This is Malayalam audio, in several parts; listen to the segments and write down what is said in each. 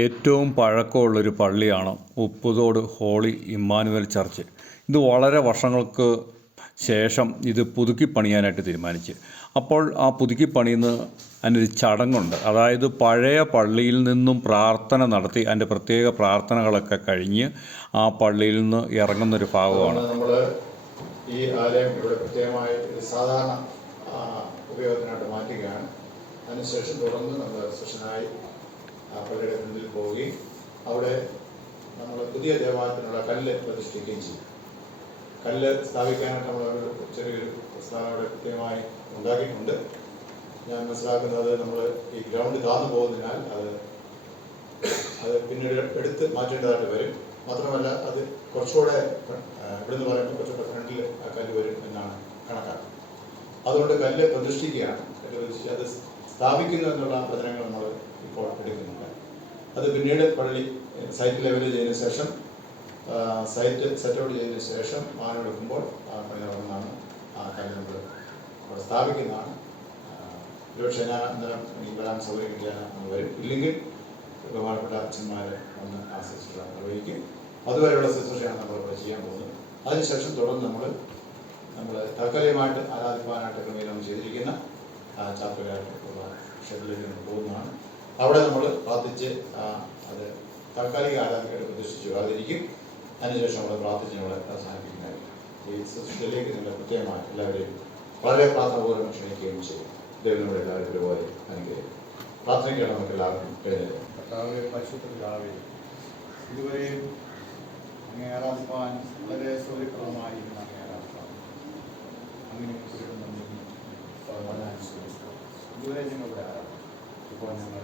ഏറ്റവും പഴക്കമുള്ളൊരു പള്ളിയാണ് ഉപ്പുതോട് ഹോളി ഇമ്മാനുവൽ ചർച്ച്. ഇത് വളരെ വർഷങ്ങൾക്ക് ശേഷം ഇത് പുതുക്കി പണിയാനായിട്ട് തീരുമാനിച്ചു. അപ്പോൾ ആ പുതുക്കി പണിയുന്ന അതിനൊരു ചടങ്ങുണ്ട്. അതായത് പഴയ പള്ളിയിൽ നിന്നും പ്രാർത്ഥന നടത്തി അതിൻ്റെ പ്രത്യേക പ്രാർത്ഥനകളൊക്കെ കഴിഞ്ഞ് ആ പള്ളിയിൽ നിന്ന് ഇറങ്ങുന്നൊരു ഭാഗമാണ്. നമ്മൾ ഈ ആലയം ഇവിടെ പ്രത്യേകമായി സാധാരണ ഉപയോഗത്തിനായിട്ട് മാറ്റുകയാണ്. അതിനുശേഷം തുടർന്ന് നമ്മൾ സെഷനായി പള്ളിയുടെ മുന്നിൽ പോവുകയും അവിടെ നമ്മൾ പുതിയ ദേവാലയത്തിനുള്ള കല്ല് പ്രതിഷ്ഠിക്കുകയും ചെയ്യും. കല്ല് സ്ഥാപിക്കാനായിട്ട് നമ്മളൊരു ചെറിയൊരു പ്രസ്ഥാനം അവിടെ കൃത്യമായി ഉണ്ടാക്കിയിട്ടുണ്ട്. ഞാൻ മനസ്സിലാക്കുന്നത് നമ്മൾ ഈ ഗ്രൗണ്ട് താന്നു പോകുന്നതിനാൽ അത് പിന്നീട് എടുത്ത് മാറ്റേണ്ടതായിട്ട് വരും. മാത്രമല്ല അത് കുറച്ചുകൂടെ ഇവിടെ നിന്ന് പറയുമ്പോൾ കുറച്ചുകൂടെ ഫ്രണ്ടിൽ ആ കല്ല് വരും എന്നാണ് കണക്കാക്കുന്നത്. അതുകൊണ്ട് കല്ല് പ്രതിഷ്ഠിക്കുകയാണ്. കല്ല് പ്രതിഷ്ഠിച്ച് അത് സ്ഥാപിക്കുന്നു എന്നുള്ള വചനങ്ങൾ നമ്മൾ ഇപ്പോൾ എടുക്കുന്നുണ്ട്. അത് പിന്നീട് പള്ളി സൈറ്റ് ലെവൽ ചെയ്തതിനു ശേഷം സൈറ്റ് സെറ്റൗട്ട് ചെയ്തതിനു ശേഷം മാനെടുക്കുമ്പോൾ ആ പള്ളി തുടങ്ങുന്നതാണ്. ആ കല്ല് നമ്മൾ അവിടെ സ്ഥാപിക്കുന്നതാണ്. ഒരുപക്ഷെ ഞാൻ അന്നേരം ഈ വരാൻ സൗകര്യം കിട്ടിയാൽ നമ്മൾ വരും. ഇല്ലെങ്കിൽ ബഹുമാനപ്പെട്ട അച്ഛന്മാർ വന്ന് ആ ശുശ്രൂഷ നിർവഹിക്കും. അതുവരെയുള്ള ശുശ്രൂഷയാണ് നമ്മൾ ഇവിടെ ചെയ്യാൻ പോകുന്നത്. അതിനുശേഷം തുടർന്ന് നമ്മൾ താൽക്കാലികമായിട്ട് ആരാധിക്കാനായിട്ട് ക്രമീകരണം ചെയ്തിരിക്കുന്ന ചാപ്പലായിട്ടുള്ള ഷെഡിലേക്ക് നമ്മൾ പോകുന്നതാണ്. അവിടെ നമ്മൾ പ്രാർത്ഥിച്ച് അത് താൽക്കാലിക ആരാധനയായിട്ട് പ്രതീക്ഷിച്ച് ആദരിക്കും. അതിനുശേഷം നമ്മൾ പ്രാർത്ഥിച്ച് നമ്മൾ അവസാനിപ്പിക്കുന്നതായിരിക്കും. ഈ ശുശ്രൂഷയിലേക്ക് നിങ്ങൾ പ്രത്യേകമായി എല്ലാവരെയും വളരെ പ്രാർത്ഥനാപൂർവ്വം ക്ഷണിക്കുകയും ചെയ്യും. ദൈവം നമ്മുടെ എല്ലാവരും ഒരുപോലെ അനുഗ്രഹിക്കും. പ്രാർത്ഥനയ്ക്കാണ് നമുക്ക് എല്ലാവർക്കും എഴുന്നേൽക്കാം. കർത്താവേ, പരിശുദ്ധ പിതാവേ, ഇതുവരെയും അങ്ങേ ആരാധിപ്പാൻ വളരെ സൗകര്യപ്രദമായിരുന്ന അങ്ങേ ആരാധിപ്പാൻ അങ്ങനെ ഇതുവരെ ഞങ്ങളുടെ ആരാധന ഇപ്പോൾ ഞങ്ങൾ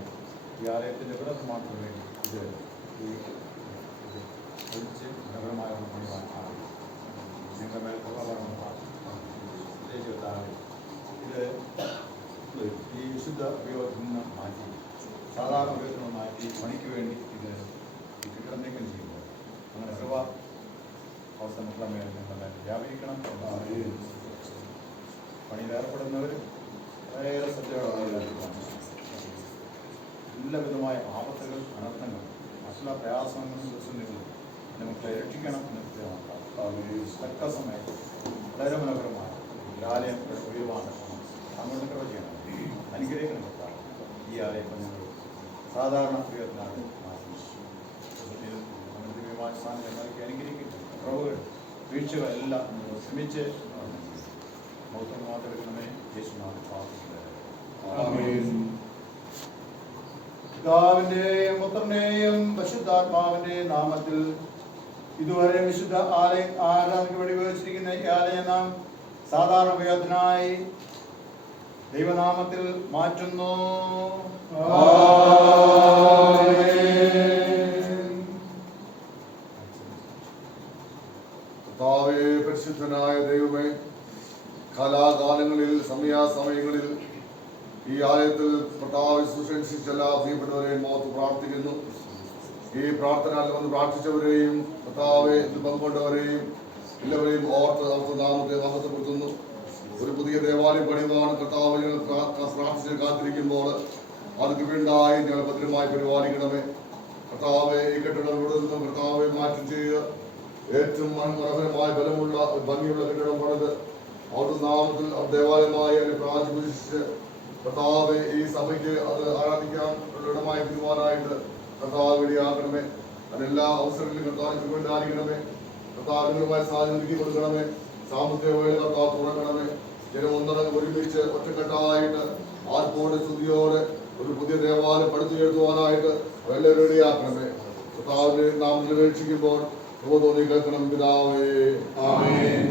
ഈ ആലയത്തിൻ്റെ വിടക്ക് മാത്രം വേണ്ടി ഇത് ഒഴിച്ച് നഗരമായ പണിവാൻ ഞങ്ങളുടെ മേൽ ഇത് ഈ വിശുദ്ധ ഉപയോഗത്തിൽ നിന്ന് മാറ്റി സാധാരണ ഉപയോഗത്തിൽ നിന്ന് മാറ്റി പണിക്ക് വേണ്ടി ഇത് കെട്ടിടം നീക്കം ചെയ്യുമ്പോൾ അങ്ങനെ സർവ അവസ്ഥ മക്കളുടെ മേൽ ഞങ്ങളെ വ്യാപരിക്കണം. പണിയിൽ ഏർപ്പെടുന്നവരും വളരെയേറെ ശ്രദ്ധയോടെ എല്ലാവിധമായ ആപത്തുകൾ, അനർത്ഥങ്ങൾ, മറ്റുള്ള പ്രയാസങ്ങളും ദുഃഖങ്ങളും നമുക്ക് രക്ഷിക്കണം എന്ന് പ്രത്യേകമാക്കാം. തക്ക സമയത്ത് വളരെ മനോഹരമായ ആലയം ഉയർവാണ് അങ്ങോട്ട് കൃപ ചെയ്യണം, അനുഗ്രഹിക്കണം. ഈ ആലയം ഞങ്ങൾ സാധാരണ ഉപയോഗത്തിനാണ് ഞങ്ങൾക്ക് അനുഗ്രഹിക്കും. കുറവുകൾ, വീഴ്ചകൾ എല്ലാം ശ്രമിച്ച് മൗത്വം മാത്രം എടുക്കണമേ. യേശുനാമത്തിൽ പ്രാർത്ഥിക്കുന്നത്. പിതാവിന്റെയും പുത്രന്റെയും പരിശുദ്ധാത്മാവിന്റെയും നാമത്തിൽ ഇതുവരെ വിശുദ്ധ ആരാധനയ്ക്ക് വേണ്ടി ഉപയോഗിച്ചിരിക്കുന്ന ഈ ആലയം നാം സാധാരണ ഉപയോഗത്തിനായി ദൈവനാമത്തിൽ മാറ്റുന്നു. കർത്താവേ, പരിശുദ്ധനായ ദൈവമേ, കാലാകാലങ്ങളിൽ സമയാസമയങ്ങളിൽ ഈ ആലയത്തിൽ കർത്താവ് ശുശ്രൂഷിച്ച എല്ലാ പ്രിയപ്പെട്ടവരെയും ഓർത്ത് പ്രാർത്ഥിക്കുന്നു. ഈ പ്രാർത്ഥനയിൽ വന്ന് പ്രാർത്ഥിച്ചവരെയും കർത്താവെ ഇത് പങ്കുകൊണ്ടവരെയും എല്ലാവരെയും ഓർത്ത് നാമത്തെ മഹത്വപ്പെടുത്തുന്നു. ഒരു പുതിയ ദേവാലയം പണിയുവാണ് കർത്താവ് ഞങ്ങൾ പ്രാർത്ഥിച്ച് കാത്തിരിക്കുമ്പോൾ അത് വീണ്ടായി ഞങ്ങൾ ഭദ്രമായി പരിപാലിക്കണമേ. കർത്താവെ, ഈ കെട്ടിടം ഇവിടെ നിന്നും കർത്താവെ മാറ്റം ചെയ്യുക. ഏറ്റവും മനോഹരമായ ബലമുള്ള ഭംഗിയുള്ള കെട്ടിടം പണിത് അവിടുത്തെ നാമത്തിൽ ദേവാലയമായി പ്രാർത്ഥിച്ച് കർത്താവെ ഈ സഭയ്ക്ക് അത് ആരാധിക്കാൻ ഇടമായി തീരുമാനമായിട്ട് കർത്താവ് ഇടയാക്കണമേ. അതിനെല്ലാ അവസരങ്ങളിലും കർത്താവിന് വേണ്ടായിരിക്കണമേ. കർത്താവിനുമായ സാധ്യത ഒരുക്കി കൊടുക്കണമേ. സാമ്പത്തിക വേള കർത്താവ് തുറക്കണമേ. ജനം ഒന്നടങ്കം ഒരുമിച്ച് ഒറ്റക്കെട്ടായിട്ട് ആർപ്പോടെ സ്തുതിയോടെ ഒരു പുതിയ ദേവാലയം പടുത്തുയർത്തുവാനായിട്ട് എല്ലാവരും ഇടയാക്കണമേ. കർത്താവിന്റെ നാമത്തിൽ അപേക്ഷിക്കുമ്പോൾ തോന്നി കേൾക്കണം. പിതാവേ, ആമേൻ.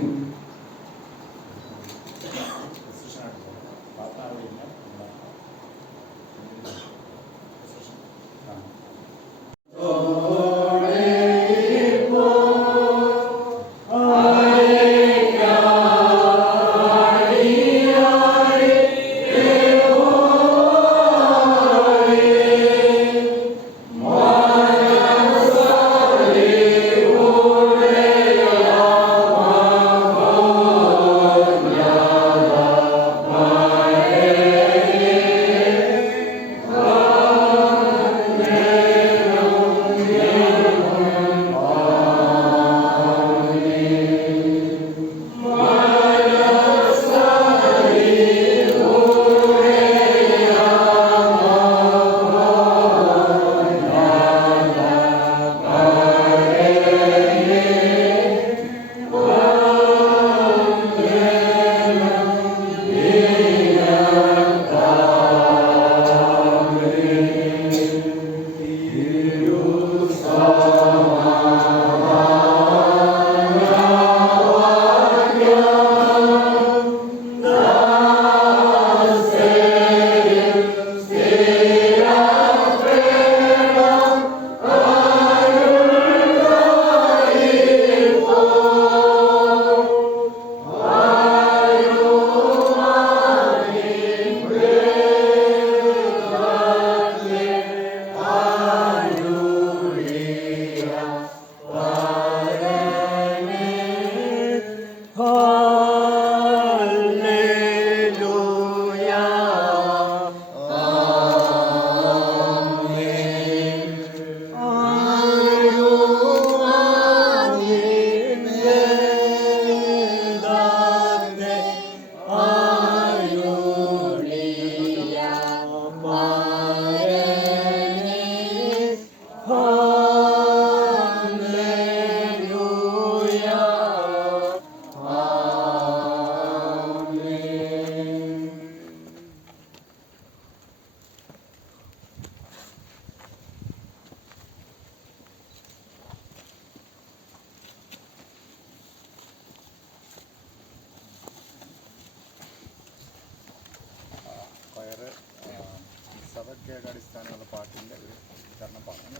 പ്രത്യേകാടിസ്ഥാനമുള്ള പാട്ടിൻ്റെ ഒരു ഉച്ചാരണം പാടാണ്.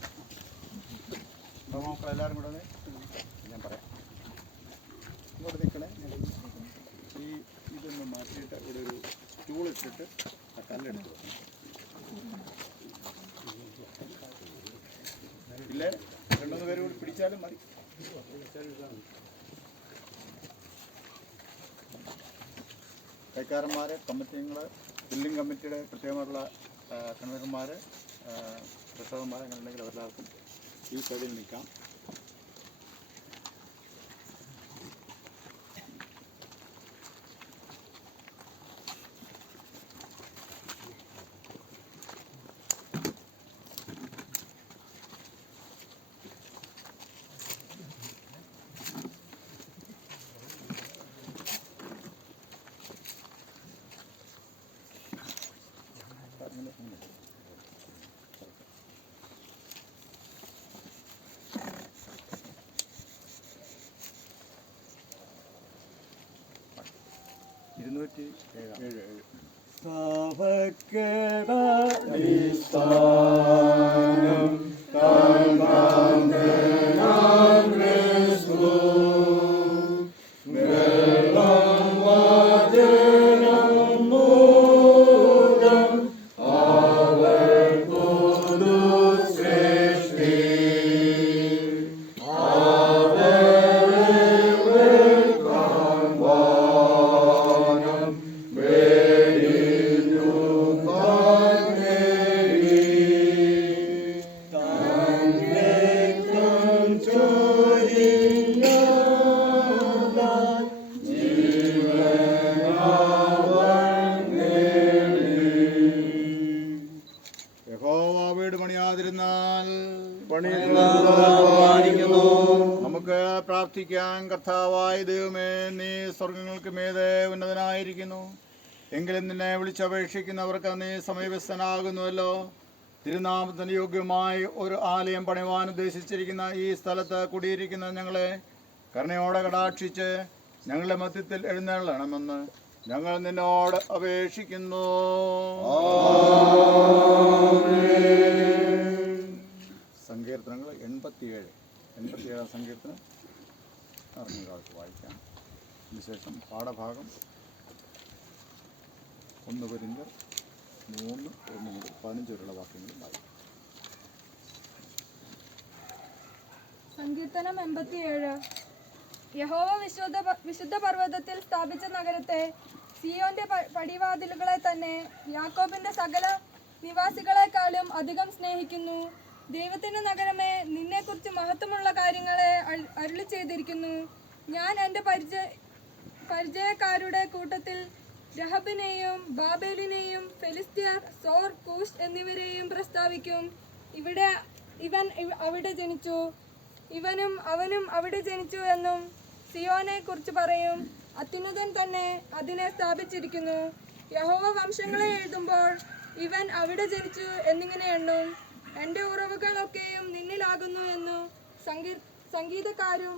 അപ്പോൾ മക്കളെല്ലാവരും കൂടെ ഒന്ന് ഞാൻ പറയാം. ഇങ്ങോട്ട് നിൽക്കണേ. ഇതൊന്ന് മാറ്റിയിട്ട് ഇവിടെ ഒരു സ്റ്റൂൾ ഇട്ടിട്ട് ആ കല്ലെടുത്ത് ഇല്ലേ, 2-3 പേര് കൂടി പിടിച്ചാലും മതി. കൈക്കാരന്മാർ, കമ്മിറ്റിങ്ങൾ, ബില്ലിംഗ് കമ്മിറ്റിയുടെ പ്രത്യേകമായിട്ടുള്ള കൺവീനർമാർ, പ്രസവന്മാർ അങ്ങനെ ഉണ്ടെങ്കിൽ അവരെല്ലാവർക്കും ഈ സൈഡിൽ നിൽക്കാം. നമുക്ക് പ്രാർത്ഥിക്കാൻ. കർത്താവായ ദൈവമേ, നീ സ്വർഗങ്ങൾക്ക് മീതെ ഉന്നതനായിരിക്കുന്നു. എങ്കിലും നിന്നെ വിളിച്ചപേക്ഷിക്കുന്നവർക്ക് നീ സമീപസ്ഥനാകുന്നുവല്ലോ. തിരുനാമത്തിന് യോഗ്യമായി ഒരു ആലയം പണിവാൻ ഉദ്ദേശിച്ചിരിക്കുന്ന ഈ സ്ഥലത്ത് കുടിയിരിക്കുന്ന ഞങ്ങളെ കരുണയോടെ കടാക്ഷിച്ച് ഞങ്ങളുടെ മധ്യത്തിൽ എഴുന്നള്ളണമെന്ന് ഞങ്ങൾ നിന്നോട് അപേക്ഷിക്കുന്നു. സങ്കീർത്തനങ്ങൾ 87 സങ്കീർത്തനം അറിഞ്ഞ കാലത്ത് വായിക്കാം. അതിനുശേഷം പാഠഭാഗം 1 കൊരിന്ത്യർ 3:1 മുതൽ 15 വരെയുള്ള വാക്യങ്ങൾ വായിക്കാം. സങ്കീർത്തനം 87. യഹോവ വിശുദ്ധ പർവ്വതത്തിൽ സ്ഥാപിച്ച നഗരത്തെ, സിയോന്റെ പടിവാതിലുകളെ തന്നെ യാക്കോബിന്റെ സകല നിവാസികളെക്കാളും അധികം സ്നേഹിക്കുന്നു. ദൈവത്തിന്റെ നഗരമേ, നിന്നെക്കുറിച്ച് മഹത്വമുള്ള കാര്യങ്ങളെ അരുളി ചെയ്തിരിക്കുന്നു. ഞാൻ എൻ്റെ പരിചയക്കാരുടെ കൂട്ടത്തിൽ രഹബിനെയും ബാബേലിനെയും ഫെലിസ്ത്യർ, സോർ, കൂഷ് എന്നിവരെയും പ്രസ്താവിക്കും. ഇവനും അവനും അവിടെ ജനിച്ചു എന്നും സിയോനെ കുറിച്ച് പറയും. അത്യുന്നതൻ തന്നെ അതിനെ സ്ഥാപിച്ചിരിക്കുന്നു. യഹോവ വംശങ്ങളെ എഴുതുമ്പോൾ ഇവൻ അവിടെ ജനിച്ചു എന്നിങ്ങനെ എണ്ണും. എൻ്റെ ഉറവുകളൊക്കെയും നിന്നിലാകുന്നു എന്നു സംഗീതക്കാരും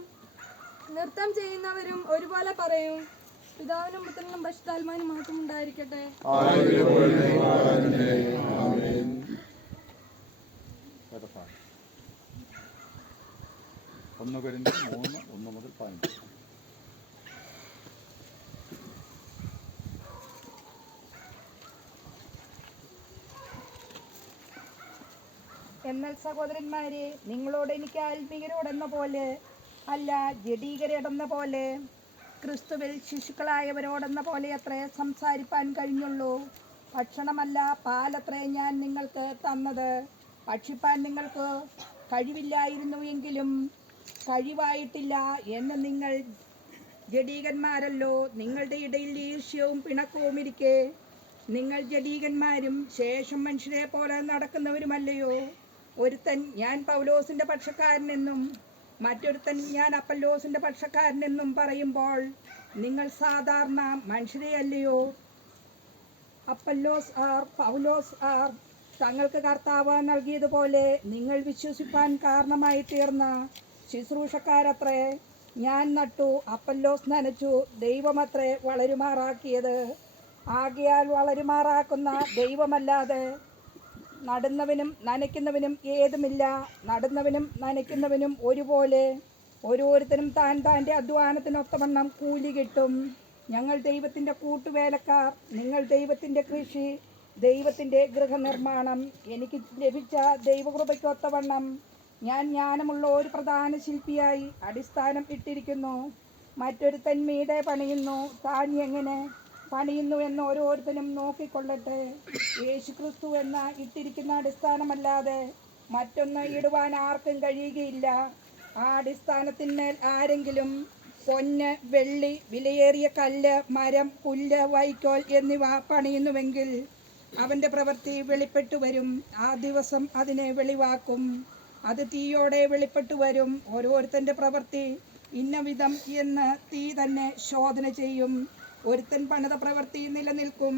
നൃത്തം ചെയ്യുന്നവരും ഒരുപോലെ പറയും. പിതാവിനും പുത്രനും പരിശുദ്ധാത്മാവിനും മഹത്വം ഉണ്ടായിരിക്കട്ടെ. 1 കൊരിന്ത്യർ 3:1 മുതൽ 15. എന്നാൽ സഹോദരന്മാരെ, നിങ്ങളോട് എനിക്ക് ആത്മീയരോടെന്ന പോലെ അല്ല, ജഡീകരോടെന്ന പോലെ, ക്രിസ്തുവിൽ ശിശുക്കളായവരോടെന്ന പോലെ അത്രേ സംസാരിപ്പാൻ കഴിഞ്ഞുള്ളൂ. ഭക്ഷണമല്ല, പാലത്രേ ഞാൻ നിങ്ങൾക്ക് തന്നത്. ഭക്ഷിപ്പാൻ നിങ്ങൾക്ക് കഴിവില്ലായിരുന്നു എങ്കിലും കഴിവായിട്ടില്ല എന്ന് നിങ്ങൾ ജഡീകന്മാരല്ലോ. നിങ്ങളുടെ ഇടയിൽ ഈർഷ്യവും പിണക്കവും ഇരിക്കെ നിങ്ങൾ ജഡീകന്മാരും ശേഷം മനുഷ്യരെ പോലെ നടക്കുന്നവരുമല്ലയോ? ഒരുത്തൻ ഞാൻ പൗലോസിന്റെ പക്ഷക്കാരനെന്നും മറ്റൊരുത്തൻ ഞാൻ അപ്പല്ലോസിന്റെ പക്ഷക്കാരനെന്നും പറയുമ്പോൾ നിങ്ങൾ സാധാരണ മനുഷ്യരെയല്ലയോ? അപ്പല്ലോസ് ആർ, പൗലോസ് ആർ, തങ്ങൾക്ക് കർത്താവ് നൽകിയതുപോലെ നിങ്ങൾ വിശ്വസിപ്പാൻ കാരണമായി തീർന്ന ശുശ്രൂഷക്കാരത്രേ. ഞാൻ നട്ടു, അപ്പല്ലോസ് നനച്ചു, ദൈവമത്രേ വളരുമാറാക്കിയത്. ആകയാൽ വളരുമാറാക്കുന്ന ദൈവമല്ലാതെ നടുന്നവനും നനയ്ക്കുന്നവനും ഏതുമില്ല. നടുന്നവനും നനയ്ക്കുന്നവനും ഒരുപോലെ. ഓരോരുത്തരും താൻ താൻ്റെ അധ്വാനത്തിനൊത്തവണ്ണം കൂലി കിട്ടും. ഞങ്ങൾ ദൈവത്തിൻ്റെ കൂട്ടുവേലക്കാർ, നിങ്ങൾ ദൈവത്തിൻ്റെ കൃഷി, ദൈവത്തിൻ്റെ ഗൃഹനിർമ്മാണം. എനിക്ക് ലഭിച്ച ദൈവകൃപയ്ക്കൊത്തവണ്ണം ഞാൻ ജ്ഞാനമുള്ള ഒരു പ്രധാന ശില്പിയായി അടിസ്ഥാനം ഇട്ടിരിക്കുന്നു. മറ്റൊരുത്തൻ മീതെ പണിയുന്നു. താൻ എങ്ങനെ പണിയുന്നു എന്ന് ഓരോരുത്തരും നോക്കിക്കൊള്ളട്ടെ. യേശുക്രിസ്തു എന്ന ഇട്ടിരിക്കുന്ന അടിസ്ഥാനമല്ലാതെ മറ്റൊന്ന് ഇടുവാൻ ആർക്കും കഴിയുകയില്ല. ആ അടിസ്ഥാനത്തിന്മേൽ ആരെങ്കിലും പൊന്ന്, വെള്ളി, വിലയേറിയ കല്ല്, മരം, പുല്ല്, വൈക്കോൽ എന്നിവ പണിയുന്നുവെങ്കിൽ അവൻ്റെ പ്രവൃത്തി വെളിപ്പെട്ടു വരും. ആ ദിവസം അതിനെ വെളിവാക്കും. അത് തീയോടെ വെളിപ്പെട്ടു വരും. ഓരോരുത്തൻ്റെ പ്രവൃത്തി ഇന്ന വിധം എന്ന് തീ തന്നെ ശോധന ചെയ്യും. ഒരുത്തൻ പണിത പ്രവൃത്തി നിലനിൽക്കും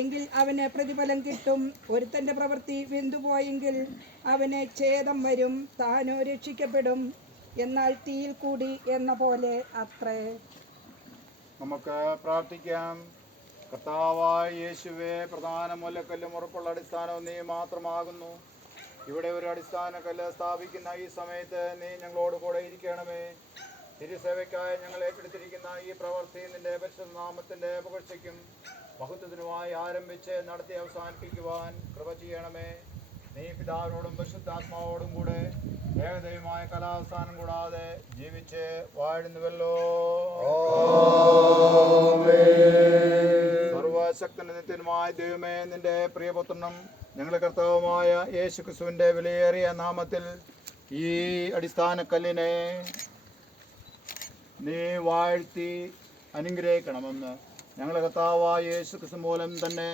എങ്കിൽ അവന് പ്രതിഫലം കിട്ടും. ഒരുത്തൻ്റെ പ്രവൃത്തി വെന്തുപോയെങ്കിൽ അവന് ഛേദം വരും. താനോ രക്ഷിക്കപ്പെടും, എന്നാൽ തീയിൽ കൂടി എന്ന പോലെ അത്രേ. നമുക്ക് പ്രാർത്ഥിക്കാം. കർത്താവായ യേശുവേ, പ്രധാന മൂലക്കല്ലും ഉറപ്പുള്ള അടിസ്ഥാനവും നീ മാത്രമാകുന്നു. ഇവിടെ ഒരു അടിസ്ഥാന കല്ല് സ്ഥാപിക്കുന്ന ഈ സമയത്ത് നീ ഞങ്ങളോട് കൂടെ ഇരിക്കണമേ. തിരുസേവയ്ക്കായി ഞങ്ങൾ ഏറ്റെടുത്തിരിക്കുന്ന ഈ പ്രവൃത്തി നിന്റെ പരിശുദ്ധ നാമത്തിൻ്റെ പുകഴ്ചയ്ക്കും മഹത്വത്തിനുമായി ആരംഭിച്ച് നടത്തി അവസാനിപ്പിക്കുവാൻ കൃപ ചെയ്യണമേ. നീ പിതാവിനോടും പരിശുദ്ധാത്മാവോടും കൂടെ ഏകദൈവമായ കലാവസാനം കൂടാതെ ജീവിച്ച് വാഴുന്നുവല്ലോ. സർവശക്തന്റെ നിത്യനുമായ ദൈവമേ, നിന്റെ പ്രിയപുത്രനും ഞങ്ങളുടെ കർത്താവുമായ യേശു ക്രിസ്തുവിന്റെ വിലയേറിയ നാമത്തിൽ ഈ അടിസ്ഥാന കല്ലിനെ നീ വാഴ്ത്തി അനുഗ്രഹിക്കണമെന്ന് ഞങ്ങളുടെ കർത്താവായ യേശു ക്രിസ്തു മൂലം തന്നെ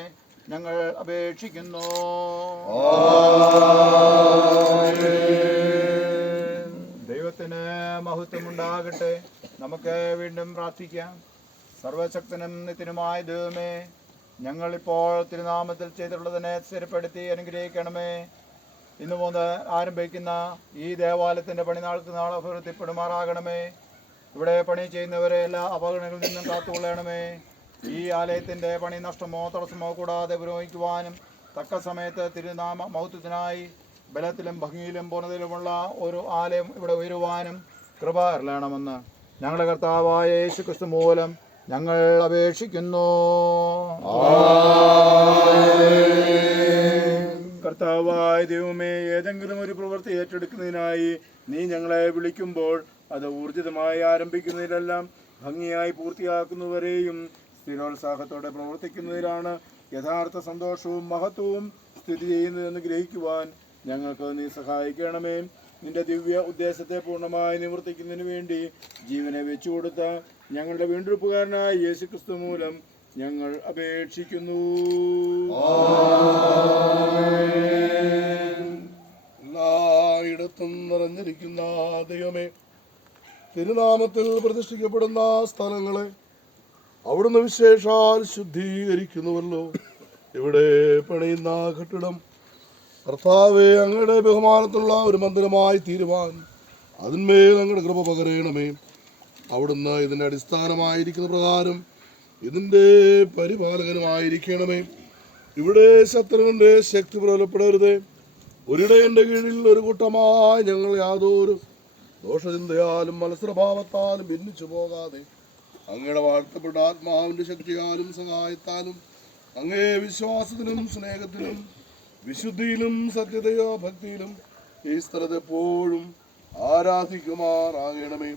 ഞങ്ങൾ അപേക്ഷിക്കുന്നു. ദൈവത്തിന് മഹത്വമുണ്ടാകട്ടെ. നമുക്ക് വീണ്ടും പ്രാർത്ഥിക്കാം. സർവശക്തനും നിത്യനുമായ ദൈവമേ, ഞങ്ങളിപ്പോൾ തിരുനാമത്തിൽ ചെയ്തിട്ടുള്ളതിനെ സ്ഥിരപ്പെടുത്തി അനുഗ്രഹിക്കണമേ. ഇന്നു മുതൽ ആരംഭിക്കുന്ന ഈ ദേവാലയത്തിൻ്റെ പണിനാൾക്ക് നാൾ അഭിവൃദ്ധിപ്പെടുമാറാകണമേ. ഇവിടെ പണി ചെയ്യുന്നവരെ എല്ലാ അപകടങ്ങളിൽ നിന്നും കാത്തുകൊള്ളണമേ. ഈ ആലയത്തിൻ്റെ പണി നഷ്ടമോ തടസ്സമോ കൂടാതെ പുരോഗമിക്കുവാനും തക്ക സമയത്ത് തിരുനാമ മഹത്വത്തിനായി ബലത്തിലും ഭംഗിയിലും പൂർണ്ണതയിലുമുള്ള ഒരു ആലയം ഇവിടെ ഉയരുവാനും കൃപ അരുളണമെന്ന് ഞങ്ങളുടെ കർത്താവായ യേശു ക്രിസ്തു മൂലം ഞങ്ങൾ അപേക്ഷിക്കുന്നു. കർത്താവായ ദൈവമേ, ഏതെങ്കിലും ഒരു പ്രവൃത്തി ഏറ്റെടുക്കുന്നതിനായി നീ ഞങ്ങളെ വിളിക്കുമ്പോൾ അത് ഊർജിതമായി ആരംഭിക്കുന്നതിലെല്ലാം ഭംഗിയായി പൂർത്തിയാക്കുന്നവരെയും സ്ഥിരോത്സാഹത്തോടെ പ്രവർത്തിക്കുന്നതിലാണ് യഥാർത്ഥ സന്തോഷവും മഹത്വവും സ്ഥിതി ചെയ്യുന്നതെന്ന് ഗ്രഹിക്കുവാൻ ഞങ്ങൾക്ക് നീ സഹായിക്കണമേ. നിന്റെ ദിവ്യ ഉദ്ദേശത്തെ പൂർണ്ണമായി നിവർത്തിക്കുന്നതിന് വേണ്ടി ജീവനെ വെച്ചുകൊടുത്ത ഞങ്ങളുടെ വീണ്ടെടുപ്പുകാരനായ യേശുക്രിസ്തു മൂലം ഞങ്ങൾ അപേക്ഷിക്കുന്നു. എല്ലായിടത്തും നിറഞ്ഞിരിക്കുന്ന ദൈവമേ, തിരുനാമത്തിൽ പ്രതിഷ്ഠിക്കപ്പെടുന്ന സ്ഥലങ്ങളെ അവിടുന്ന് വിശേഷാൽ ശുദ്ധീകരിക്കുന്നുവല്ലോ. ഇവിടെ പണിയുന്ന കെട്ടിടം കർത്താവെ അങ്ങയുടെ ബഹുമാനത്തിലുള്ള ഒരു മന്ദിരമായി തീരുവാൻ അതിന്മേൽ അങ്ങയുടെ കൃപ പകരണമേ. അവിടുന്ന് ഇതിൻ്റെ അടിസ്ഥാനമായിരിക്കുന്ന പ്രകാരം ഇതിൻ്റെ പരിപാലകനുമായിരിക്കണമേ. ഇവിടെ ശത്രുവിൻ്റെ ശക്തി പ്രബലപ്പെടരുതേ. ഒരിടയൻ്റെ കീഴിൽ ഒരു കൂട്ടമായി ഞങ്ങൾ യാതൊരു ദോഷചിന്തയാലും മത്സരഭാവത്താലും ഭിന്നിച്ചു പോകാതെ അങ്ങയുടെ വാഴ്ത്തപ്പെട്ട ആത്മാവിൻ്റെ ശക്തിയാലും സഹായത്താലും അങ്ങേ വിശ്വാസത്തിലും സ്നേഹത്തിലും വിശുദ്ധിയിലും സത്യതയോ ഭക്തിയിലും ഈ സ്ഥലത്ത് എപ്പോഴും ആരാധിക്കുമാറാകണമേ.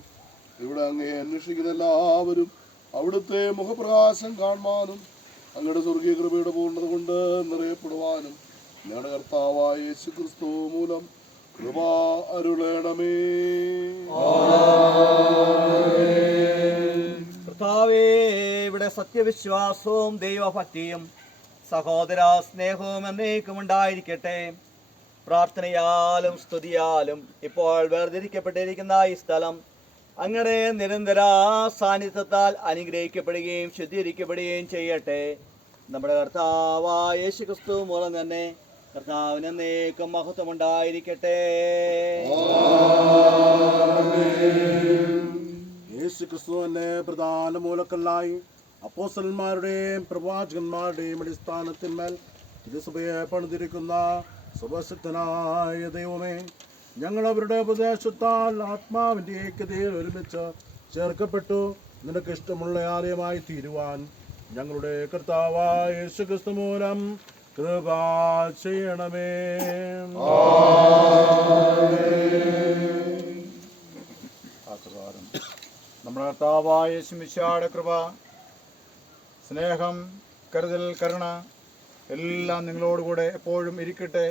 ഇവിടെ അങ്ങേ അന്വേഷിക്കുന്ന എല്ലാവരും അവിടുത്തെ മുഖപ്രകാശം കാണുവാനും അങ്ങയുടെ സ്വർഗീയ കൃപയുടെ പൂർണ്ണത കൊണ്ട് നിറയപ്പെടുവാനും ഞങ്ങളുടെ കർത്താവായ യേശു ക്രിസ്തു മൂലം കൃപ അരുളണമേ. കർത്താവേ, ഇവിടെ സത്യവിശ്വാസവും ദൈവഭക്തിയും സഹോദര സ്നേഹവും എന്നേക്കും ഉണ്ടായിരിക്കട്ടെ. പ്രാർത്ഥനയാലും സ്തുതിയാലും ഇപ്പോൾ വേർതിരിക്കപ്പെട്ടിരിക്കുന്ന ഈ സ്ഥലം അങ്ങയുടെ നിരന്തര സാന്നിധ്യത്താൽ അനുഗ്രഹിക്കപ്പെടുകയും ശുദ്ധീകരിക്കപ്പെടുകയും ചെയ്യട്ടെ. നമ്മുടെ കർത്താവായ യേശു ക്രിസ്തു മൂലം തന്നെ കർത്താവിന് എന്നേക്കും മഹത്വമുണ്ടായിരിക്കട്ടെ. യേശു ക്രിസ്തു തന്നെ പ്രധാന മൂലക്കല്ലായി അപ്പോസ്തലന്മാരുടെയും പ്രവാചകന്മാരുടെയും അടിസ്ഥാനത്തിന്മേൽ തിരുസഭയെ പണിതിരിക്കുന്ന സുപ്രസിദ്ധനായ ദൈവമേ, ഞങ്ങൾ അവരുടെ ഉപദേശത്താൽ ആത്മാവിൻ്റെ ഏകതയിൽ ഒരുമിച്ച് ചേർക്കപ്പെട്ടു നിനക്ക് ഇഷ്ടമുള്ള ആലയമായി തീരുവാൻ ഞങ്ങളുടെ കർത്താവായ യേശുക്രിസ്തു മൂലം കൃപ ചെയ്യണമേ. ആശീർവാദം. നമ്മുടെ കർത്താവായ യേശുമിശിഹായുടെ കൃപ, സ്നേഹം, കരുതൽ, കരുണ എല്ലാം നിങ്ങളോടുകൂടെ എപ്പോഴും ഇരിക്കട്ടെ.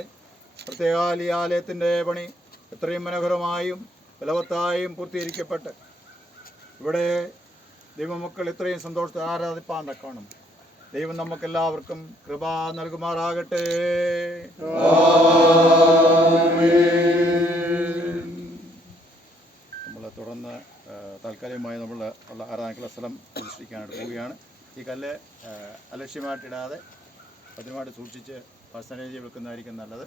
പ്രത്യേകാൽ ഈ ആലയത്തിൻ്റെ പണി എത്രയും മനോഹരമായും ബലവത്തായും പൂർത്തീകരിക്കപ്പെട്ട് ഇവിടെ ദൈവമക്കൾ ഇത്രയും സന്തോഷത്തെ ആരാധിപ്പാൻ തക്കണം ദൈവം നമുക്കെല്ലാവർക്കും കൃപ നൽകുമാറാകട്ടെ. നമ്മൾ തുടർന്ന് താൽക്കാലികമായി നമ്മൾ ഉള്ള ആരാധനയ്ക്കുള്ള സ്ഥലം പ്രതിഷ്ഠിക്കാനായിട്ട് പോവുകയാണ്. ഈ കല്ല് അലക്ഷ്യമായിട്ടിടാതെ ഭദ്രമായിട്ട് സൂക്ഷിച്ച് പെർസനേജ് വെക്കുന്നതായിരിക്കും നല്ലത്.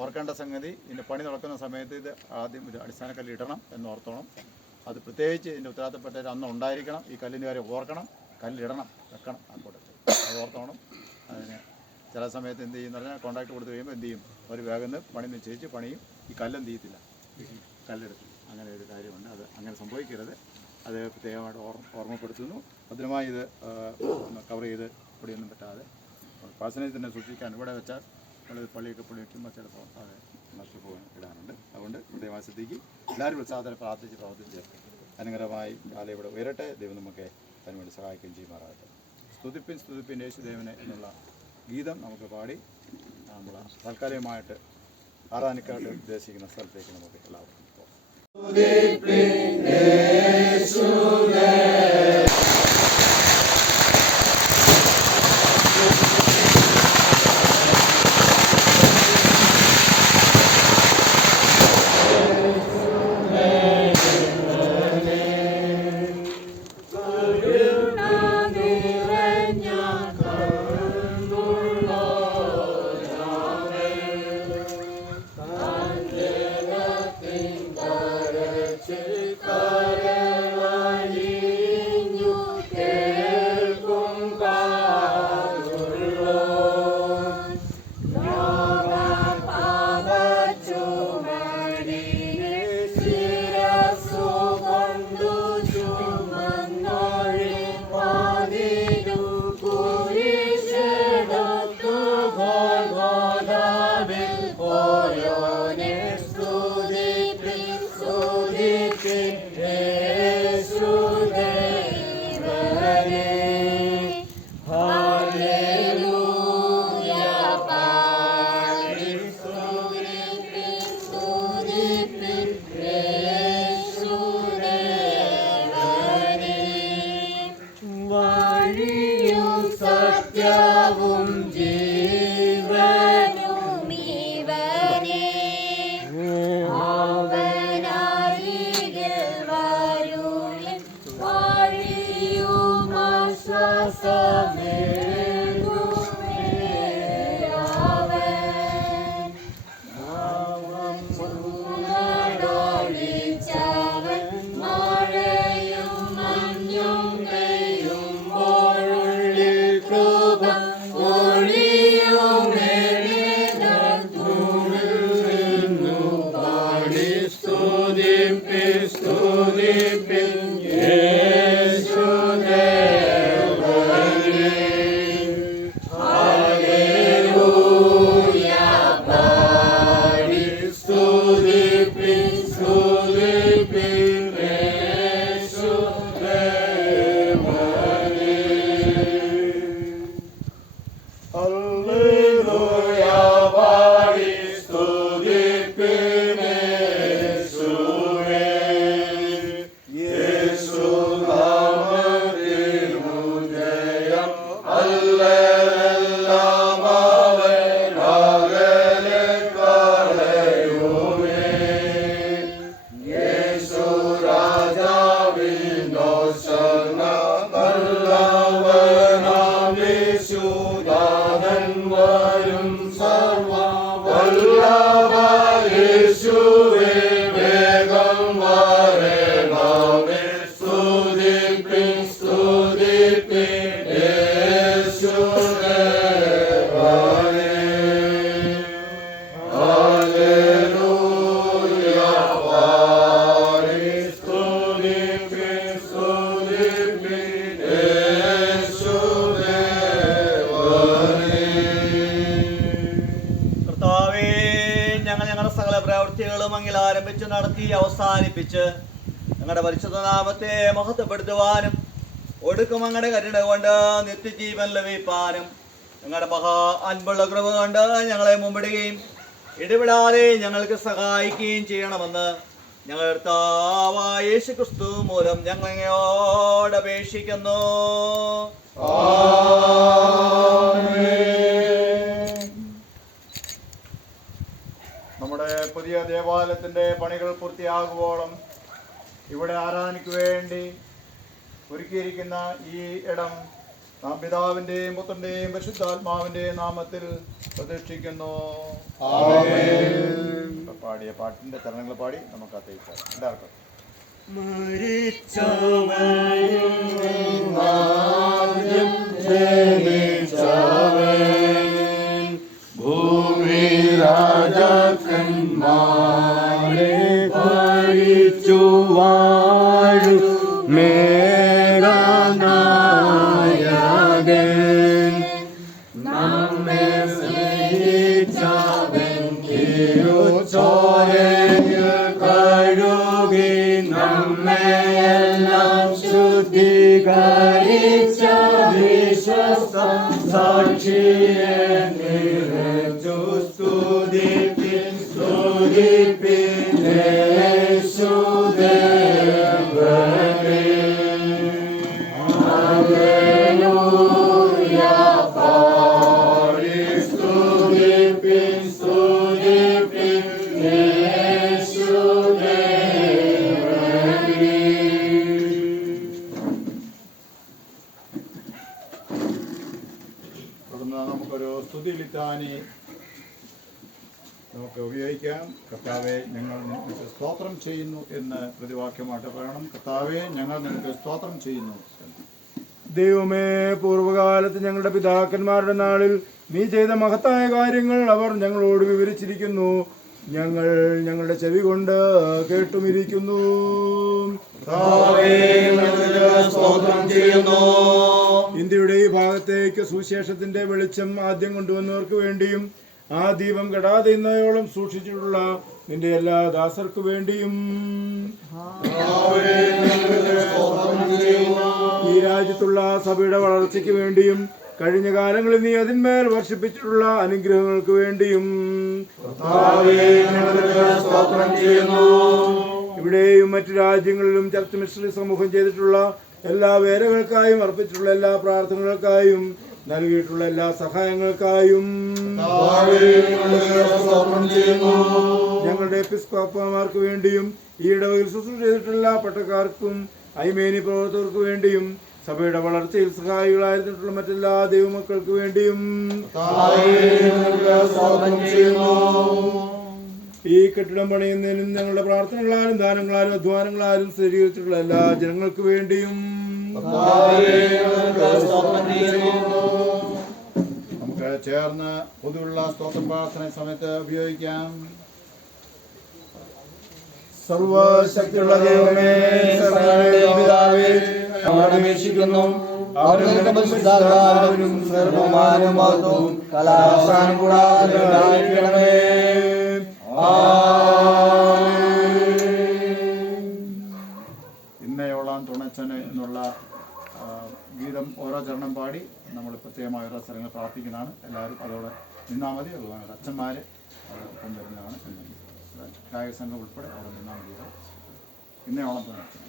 ഓർക്കേണ്ട സംഗതി, ഇതിൻ്റെ പണി നടക്കുന്ന സമയത്ത് ഇത് ആദ്യം ഒരു അടിസ്ഥാന കല്ല് ഇടണം എന്ന് ഓർത്തോണം. അത് പ്രത്യേകിച്ച് ഇതിൻ്റെ ഉത്തരവാദിത്തപ്പെട്ടവർ അന്ന് ഉണ്ടായിരിക്കണം. ഈ കല്ലിൻ്റെ കാര്യം ഓർക്കണം, കല്ലിടണം, വെക്കണം അങ്ങോട്ട്, അത് ഓർത്തോണം. അതിന് ചില സമയത്ത് എന്ത് ചെയ്യുന്ന പറഞ്ഞാൽ കോൺട്രാക്ട് കൊടുത്തു കഴിയുമ്പോൾ എന്ത് ചെയ്യും, ഒരു വേഗം പണി നിശ്ചയിച്ച് പണിയും, ഈ കല്ലെന്ത് ചെയ്യത്തില്ല, കല്ലെടുത്തു. അങ്ങനെ ഒരു കാര്യമുണ്ട്, അത് അങ്ങനെ സംഭവിക്കരുത്. അത് പ്രത്യേകമായിട്ട് ഓർമ്മപ്പെടുത്തുന്നു. ഭദ്രമായി ഇത് കവർ ചെയ്ത് പൊടിയൊന്നും പറ്റാതെ പാസനേജ് തന്നെ സൂക്ഷിക്കാൻ ഇവിടെ വെച്ചാൽ നമ്മൾ പള്ളിയൊക്കെ പൊളി വയ്ക്കുമ്പോൾ ചിലപ്പോൾ അത് നഷ്ടപ്പോകാൻ ഇടാനുണ്ട്. അതുകൊണ്ട് പ്രത്യേകമായി ശ്രദ്ധിക്കും. എല്ലാവരും ഉത്സാഹത്തിൽ പ്രാർത്ഥിച്ച് അനുഗ്രഹമായി കാലം ഇവിടെ ഉയരട്ടെ. ദൈവം നമുക്ക് അതിനുവേണ്ടി സഹായിക്കുകയും ചെയ്യുമാറാകട്ടെ. സ്തുതിപ്പിൻ യേശുദേവനെ എന്നുള്ള ഗീതം നമുക്ക് പാടി നമ്മൾ താൽക്കാലികമായിട്ട് ആരാധനയ്ക്കായിട്ട് ഉദ്ദേശിക്കുന്ന സ്ഥലത്തേക്ക് നമുക്ക് എല്ലാവർക്കും പോകാം. Kare പ്രവർത്തികളും അങ്ങിൽ ആരംഭിച്ച് നടത്തി അവസാനിപ്പിച്ച് ഞങ്ങളുടെ പരിശുദ്ധ നാമത്തെ മഹത്വപ്പെടുത്തുവാനും ഒടുക്കം അങ്ങയുടെ കരുണ കൊണ്ട് നിത്യജീവൻ ലഭിപ്പാനും ഞങ്ങളുടെ മഹാ അൻപുള്ള കൃപ കൊണ്ട് ഞങ്ങളെ മുമ്പിടുകയും ഇടപെടാതെ ഞങ്ങൾക്ക് സഹായിക്കുകയും ചെയ്യണമെന്ന് ഞങ്ങളുടെ കർത്താവായ യേശു ക്രിസ്തു മൂലം ഞങ്ങൾ അങ്ങയോട് അപേക്ഷിക്കുന്നു. നമ്മുടെ പുതിയ ദേവാലയത്തിൻ്റെ പണികൾ പൂർത്തിയാകുവോളം ഇവിടെ ആരാധനയ്ക്ക് വേണ്ടി ഒരുക്കിയിരിക്കുന്ന ഈ ഇടം നാം പിതാവിൻ്റെയും പുത്രൻ്റെയും പരിശുദ്ധാത്മാവിൻ്റെയും നാമത്തിൽ പ്രതിഷ്ഠിക്കുന്നു. പാടിയ പാട്ടിൻ്റെ ചരണങ്ങൾ പാടി നമുക്ക് അത്തേക്കാം. എല്ലാവർക്കും ഭൂമി രാജാക്കന്മാരെ ഭരിച്ചു വാഴു മേഘനായകൻ നമ്മെ സ്നേഹിച്ചവൻ തിരുച്ചോരയിൽ കഴുകി നമ്മെയെല്ലാം ശുദ്ധീകരിച്ച വിശ്വസ്ത സാക്ഷിയെ നിറച്ചു സ്തുതിപ്പിൻ സ്തുതിപ്പിൻ യേശുദേവനെ. ഹല്ലേലൂയ പാടി സ്തുതിപ്പിൻ സ്തുതിപ്പിൻ യേശുദേവനെ. തുടർന്ന് നമുക്കൊരു സ്തുതി ലിത്താനി നമുക്ക് ഉപയോഗിക്കാം. കർത്താവെ ഞങ്ങൾ നിനക്ക് സ്തോത്രം ചെയ്യുന്നു എന്ന് പ്രതിവാക്യമായിട്ട് പറയണം. കർത്താവെ ഞങ്ങൾ നിനക്ക് സ്തോത്രം ചെയ്യുന്നു. ദൈവമേ, പൂർവ്വകാലത്ത് ഞങ്ങളുടെ പിതാക്കന്മാരുടെ നാളിൽ നീ ചെയ്ത മഹത്തായ കാര്യങ്ങൾ അവർ ഞങ്ങളോട് വിവരിച്ചിരിക്കുന്നു. ഞങ്ങൾ ഞങ്ങളുടെ ചെവി കൊണ്ട് കേട്ടുമിരിക്കുന്നു. ഇന്ത്യയുടെ ഈ ഭാഗത്തേക്ക് സുവിശേഷത്തിന്റെ വെളിച്ചം ആദ്യം കൊണ്ടുവന്നവർക്ക് വേണ്ടിയും ആ ദീപം കെടാതെ ഇന്നയോളം സൂക്ഷിച്ചിട്ടുള്ള നിന്റെ എല്ലാ ദാസർക്ക് വേണ്ടിയും ഈ രാജ്യത്തുള്ള സഭയുടെ വളർച്ചയ്ക്ക് വേണ്ടിയും കഴിഞ്ഞ കാലങ്ങളിൽ നീ അതിന്മേൽ വർഷിപ്പിച്ചിട്ടുള്ള അനുഗ്രഹങ്ങൾക്ക് വേണ്ടിയും ഇവിടെയും മറ്റു രാജ്യങ്ങളിലും ചർച്ച് മിഷണറി സമൂഹം ചെയ്തിട്ടുള്ള എല്ലാ വേലകൾക്കായും അർപ്പിച്ചിട്ടുള്ള എല്ലാ പ്രാർത്ഥനകൾക്കായും നൽകിയിട്ടുള്ള എല്ലാ സഹായങ്ങൾക്കായും ഞങ്ങളുടെ എപ്പിസ്കോപ്പമാർക്ക് വേണ്ടിയും ഈ ഇടവകയിൽ ശുശ്രൂഷ ചെയ്തിട്ടുള്ള പട്ടക്കാർക്കും ഐമേനി പ്രവർത്തകർക്ക് വേണ്ടിയും സഭയുടെ വളർച്ചയിൽ സഹായികളായിരുന്നിട്ടുള്ള മറ്റെല്ലാ ദൈവമക്കൾക്ക് വേണ്ടിയും ഈ കെട്ടിടം പണിയുന്നതിനും ഞങ്ങളുടെ പ്രാർത്ഥനകളാലും ദാനങ്ങളാലും അധ്വാനങ്ങളാലും സ്ഥിരീകരിച്ചിട്ടുള്ള എല്ലാ ജനങ്ങൾക്ക് വേണ്ടിയും നമുക്ക് ചേർന്ന് പൊതുവുള്ള സ്തോത്ര പ്രാർത്ഥന സമയത്ത് ഉപയോഗിക്കാം. സർവശക്തിയുള്ള ദൈവമേ, സർവ്വങ്ങളുടെയും പിതാവേ, ഞങ്ങൾ അപേക്ഷിക്കുന്നു. അവരുടെ പരിശുദ്ധാത്മാവിനും സർവ്വമാനവും മഹത്വവും കലാവസാനം കൂടാതെ ഉണ്ടായിരിക്കണമേ. ഇന്നയോളാം തുണച്ചന് എന്നുള്ള ഗീതം ഓരോ ചരണം പാടി നമ്മൾ പ്രത്യേകമായ ഓരോ സ്ഥലങ്ങൾ പ്രാർത്ഥിക്കുന്നതാണ്. എല്ലാവരും അതോടെ നിന്നാൽ മതി. അതുപോലെ അച്ഛന്മാർ ഒപ്പം വരുന്നതാണ്. ഗായക സംഘം ഉൾപ്പെടെ അവിടെ നിന്നാൽ മതി. ഇന്നയോളം തുണച്ചൻ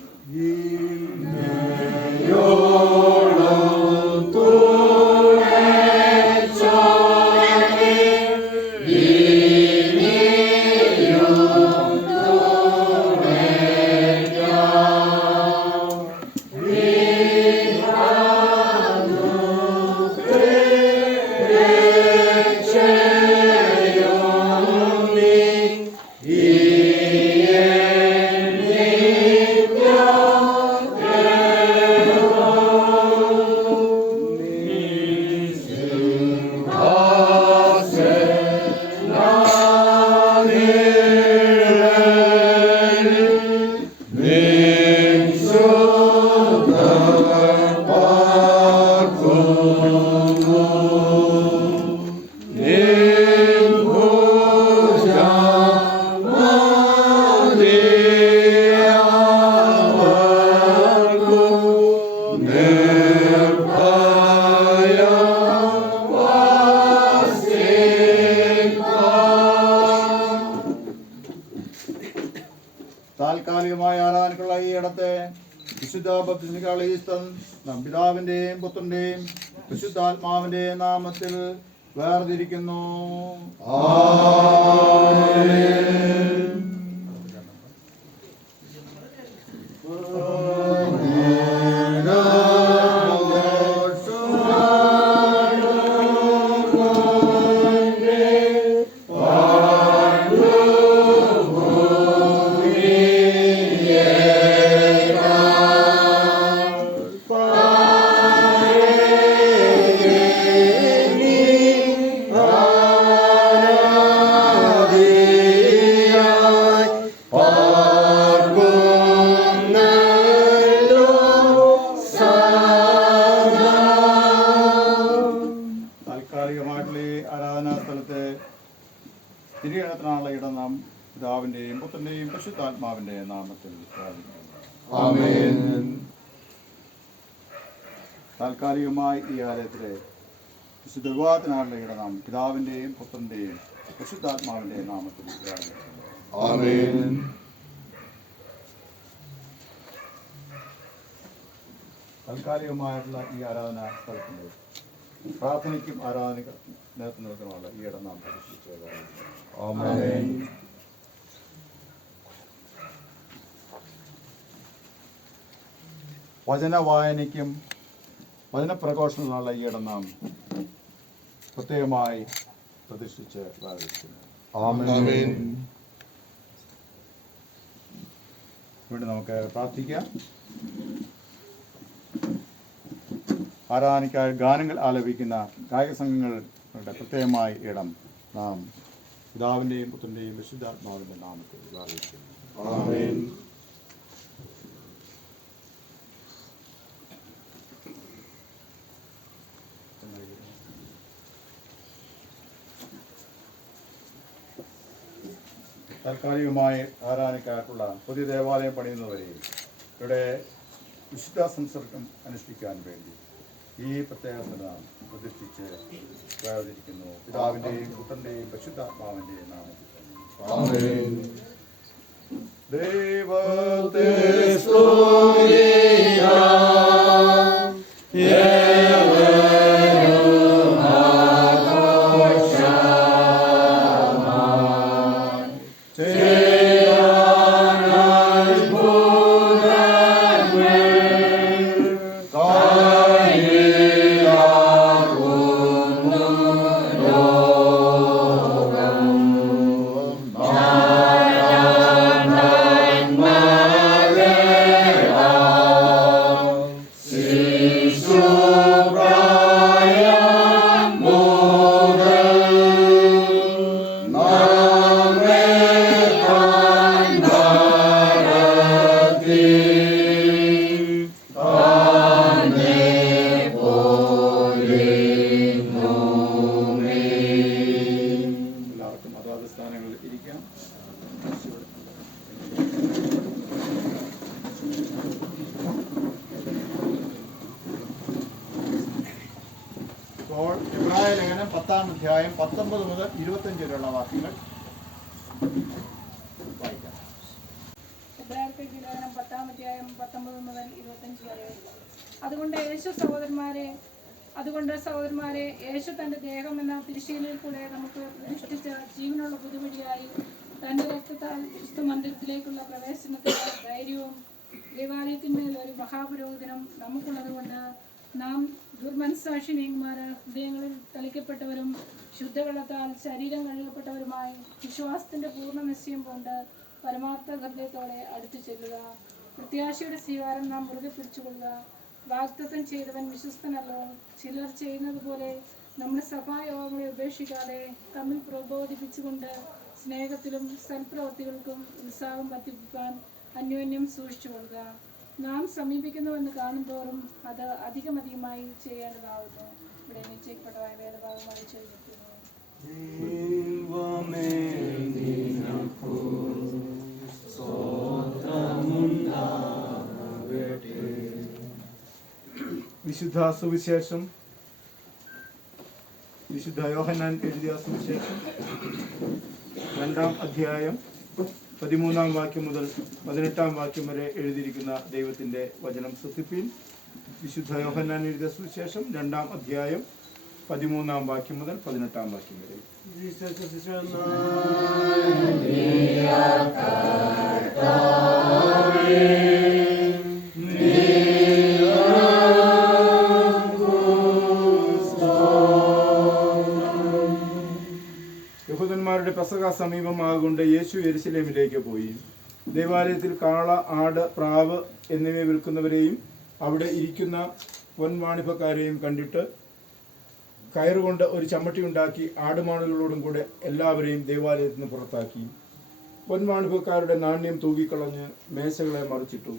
താൽക്കാലികമായ ആരാധനക്കുള്ള ഈ ഇടത്തെ വിശുദ്ധ ബപ്തിസ്മീകീസ്തൻ നാം പിതാവിന്റെയും പുത്രന്റെയും വിശുദ്ധാത്മാവിന്റെയും നാമത്തിൽ വേർതിരിക്കുന്നു. താൽക്കാലികമായിട്ടുള്ള ഈ ആരാധനാ സ്ഥലത്തെ തിരികെത്തിനാനുള്ള ഇടം നാം പിതാവിന്റെയും പുത്രന്റെയും പരിശുദ്ധാത്മാവിന്റെയും നാമത്തിൽ പ്രാർത്ഥിക്കുന്നു. താൽക്കാലികമായി ഈ ആലയത്തിലെ വിശുദ്ധ വിവാഹത്തിനായുള്ള ഇടം നാം പിതാവിന്റെയും പുത്രന്റെയും പരിശുദ്ധാത്മാവിന്റെയും നാമത്തിൽ പ്രാർത്ഥിക്കുന്നു. താൽക്കാലികമായിട്ടുള്ള ഈ ആരാധനാ സ്ഥലത്തിന്റെ പ്രാർത്ഥനയ്ക്കും ആരാധനയ്ക്കും നേതൃത്വം നൽകുന്നതിനുള്ള ഈ ഇടം നാം പ്രതീക്ഷിച്ചു. വചന വായനയ്ക്കും വചനപ്രഘോഷണത്തിനുള്ള ഈ ഇടം നാം പ്രത്യേകമായി പ്രതിഷ്ഠിച്ച് പ്രാർത്ഥിക്കുന്നു. വീണ്ടും നമുക്ക് പ്രാർത്ഥിക്കാം. ആരാധനയ്ക്കായി ഗാനങ്ങൾ ആലപിക്കുന്ന ഗായക സംഘങ്ങളുടെ പ്രത്യേകമായ ഇടം നാം പിതാവിന്റെയും പുത്രന്റെയും വിശുദ്ധാത്മാവിന്റെ നാമത്തിൽ പ്രാർത്ഥിക്കുന്നു. താൽക്കാലികമായി ആരാധനയ്ക്കായിട്ടുള്ള പുതിയ ദേവാലയം പണിയുന്നവരെയും ഇവിടെ വിശുദ്ധ സംസർഗം അനുഷ്ഠിക്കാൻ വേണ്ടി ഈ പ്രത്യേക നാം പ്രതിഷ്ഠിച്ച് വേർതിരിക്കുന്നു. പിതാവിന്റെയും പുത്രന്റെയും പരിശുദ്ധാത്മാവിന്റെയും നാമത്തിൽ ദൈവത്തെ ഇപ്പോൾ എബ്രായ ലേഖനം 10-ാം അധ്യായം 19 മുതൽ 25 വരെയുള്ള വാക്യങ്ങൾ വായിക്കാം. എബ്രായർക്ക് ലേഖനം 10-ാം അധ്യായം 19 മുതൽ 25 വരെ. അതുകൊണ്ട് സഹോദരന്മാരെ യേശു തന്റെ ദേഹം എന്ന തിരുശീലയിൽ കൂടെ നമുക്ക് പ്രതിഷ്ഠിച്ച ജീവനുള്ള പുതുവഴിയായി തന്റെ രക്തത്താൽ വിശുദ്ധ മന്ദിരത്തിലേക്കുള്ള പ്രവേശനത്തിന് ധൈര്യവും ദേവാലയത്തിന്മേൽ ഒരു മഹാപുരോഹിതനും നമുക്കുള്ളതുകൊണ്ട് നാം ദുർമനസാക്ഷിനിയന്മാര് ഹൃദയങ്ങളിൽ തളിക്കപ്പെട്ടവരും ശുദ്ധവെള്ളത്താൽ ശരീരം കഴുകപ്പെട്ടവരുമായി വിശ്വാസത്തിന്റെ പൂർണ്ണ നിശ്ചയം കൊണ്ട് പരമാർത്ഥ ഹൃദയത്തോടെ അടുത്തു ചെല്ലുക. പ്രത്യാശയുടെ സ്വീകാരം നാം മുറുകെ പിടിച്ചുകൊള്ളുക. വാഗ്ദത്തം ചെയ്തവൻ വിശ്വസ്തനല്ലോ. ചിലർ ചെയ്യുന്നത് പോലെ നമ്മുടെ സഭായോഗങ്ങളെ ഉപേക്ഷിക്കാതെ തമ്മിൽ പ്രബോധിപ്പിച്ചുകൊണ്ട് സ്നേഹത്തിലും സൽപ്രവൃത്തികൾക്കും ഉത്സാഹം വർദ്ധിപ്പിക്കാൻ അന്യോന്യം സൂക്ഷിച്ചുകൊള്ളുക. നാം സമീപിക്കുന്നുവെന്ന് കാണുന്തോറും അത് അധികമധികമായി ചെയ്യേണ്ടതാവുന്നു. ഇവിടെ നിശ്ചയിക്കപ്പെട്ടതായ വേദഭാഗം അറിയിച്ചു കഴിഞ്ഞിരിക്കുന്നു. വിശുദ്ധ സുവിശേഷം വിശുദ്ധ യോഹന്നാൻ എഴുതിയ സുവിശേഷം 2-ാം അധ്യായം 13-ാം വാക്യം മുതൽ 18-ാം വാക്യം വരെ എഴുതിയിരിക്കുന്ന ദൈവത്തിൻ്റെ വചനം ശ്രദ്ധിപ്പീൻ. വിശുദ്ധ യോഹന്നാൻ എഴുതിയ സുവിശേഷം 2-ാം അധ്യായം 13-ാം വാക്യം മുതൽ 18-ാം വാക്യം വരെ. യഹൂദന്മാരുടെ പെസഹ സമീപമാകൊണ്ട് യേശു യെരുശലേമിലേക്ക് പോയി. ദേവാലയത്തിൽ കാള, ആട്, പ്രാവ് എന്നിവ വിൽക്കുന്നവരെയും അവിടെ ഇരിക്കുന്ന പൊൻവാണിഭക്കാരെയും കണ്ടിട്ട് കയറുകൊണ്ട് ഒരു ചമ്മട്ടി ഉണ്ടാക്കി ആടുമാടുകളോടും കൂടെ എല്ലാവരെയും ദേവാലയത്തിൽ നിന്ന് പുറത്താക്കി. പൊൻവാണിഭക്കാരുടെ നാണ്യം തൂക്കിക്കളഞ്ഞ് മേശകളെ മറിച്ചിട്ടു.